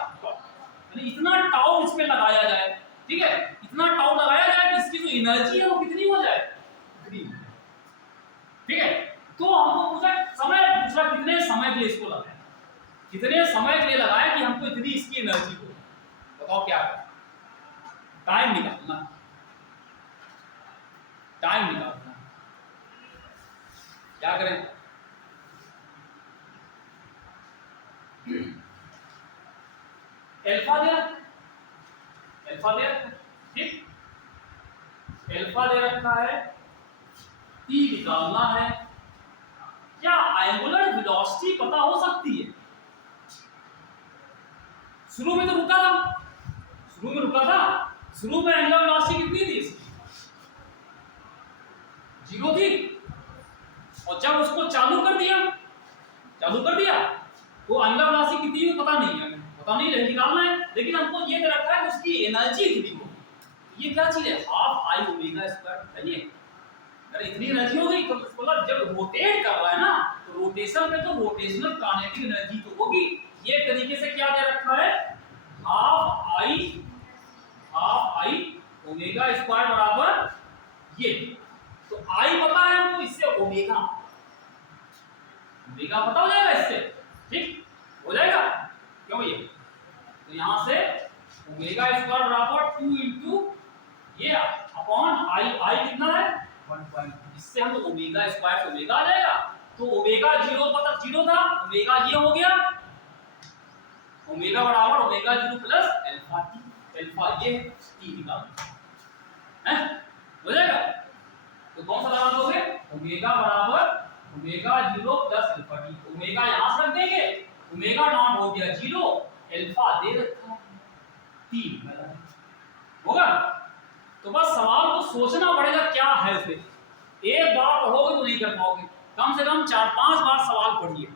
यानी इतना टाउ इस पे लगाया जाए, ठीक है, इतना टाउ लगाया जाए कि इसकी जो एनर्जी है वो कितनी हो जाए, ठीक है। तो हमको पूछा समय, दूसरा कितने समय के लिए इसको लगाए, कितने समय के लिए लगाए कि हमको इतनी इसकी एनर्जी हो। बताओ क्या करें, टाइम निकालना, क्या करें, अल्फा दे रखा, ठीक, अल्फा दे रखा है, टी निकालना है। क्या एंगुलर वेलोसिटी पता हो सकती है? शुरू में तो रुका था, शुरू में एंगुलर वेलोसिटी कितनी थी, 0 थी, और जब उसको चालू कर दिया तो एंगुलर वेलोसिटी कितनी है पता नहीं है, निकालना है। लेकिन हमको ये दे रखा है कि उसकी एनर्जी कितनी हो, ये क्या चीज है, हाफ आई ओमेगा स्क्वायर, सही है। अगर इतनी एनर्जी हो गई तो मतलब जब रोटेट कर रहा है ना, तो रोटेशन में तो रोटेशनल काइनेटिक एनर्जी तो होगी। ये तरीके से क्या दे रखा है, हाफ आई ओमेगा स्क्वायर बराबर ये, तो आई पता है हमको, इससे ओमेगा पता हो जाएगा, इससे ठीक हो जाएगा, क्यों ये, तो यहां से ओमेगा स्क्वायर बराबर 2 इंटू ये अपॉन आई कितना है 1. इससे हम ओमेगा स्क्वायर से ओमेगा आ जाएगा, तो ओमेगा 0 पता 0 था, ओमेगा ये हो गया, ओमेगा बराबर omega 0 plus alpha T, alpha ये टी निकाल है, हो जाएगा। तो कौन सा लगा दोगे, ओमेगा बराबर omega 0 plus alpha T, omega यहां से रख देंगे, ओमेगा नॉट हो गया 0, अल्फा दे रखा है टी होगा। तो बस सवाल को सोचना पड़ेगा क्या है, उसे एक बार पढ़ोगे तो नहीं कर पाओगे, कम से कम 4-5 बार सवाल पढ़िए,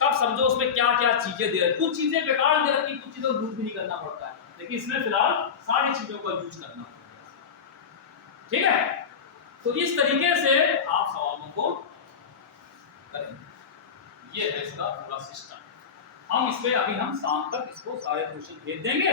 तब समझो उसमें क्या क्या चीजें दे रखी, कुछ चीजें बेकार दे रखी, कुछ चीजों यूज भी नहीं करना पड़ता है, लेकिन इसमें फिलहाल सारी चीजों का यूज करना पड़ता है, ठीक है। तो इस तरीके से आप सवालों को करेंगे, ये है इसका पूरा सिस्टम। हम इस पे अभी हम शाम तक इसको सारे क्वेश्चन भेज देंगे।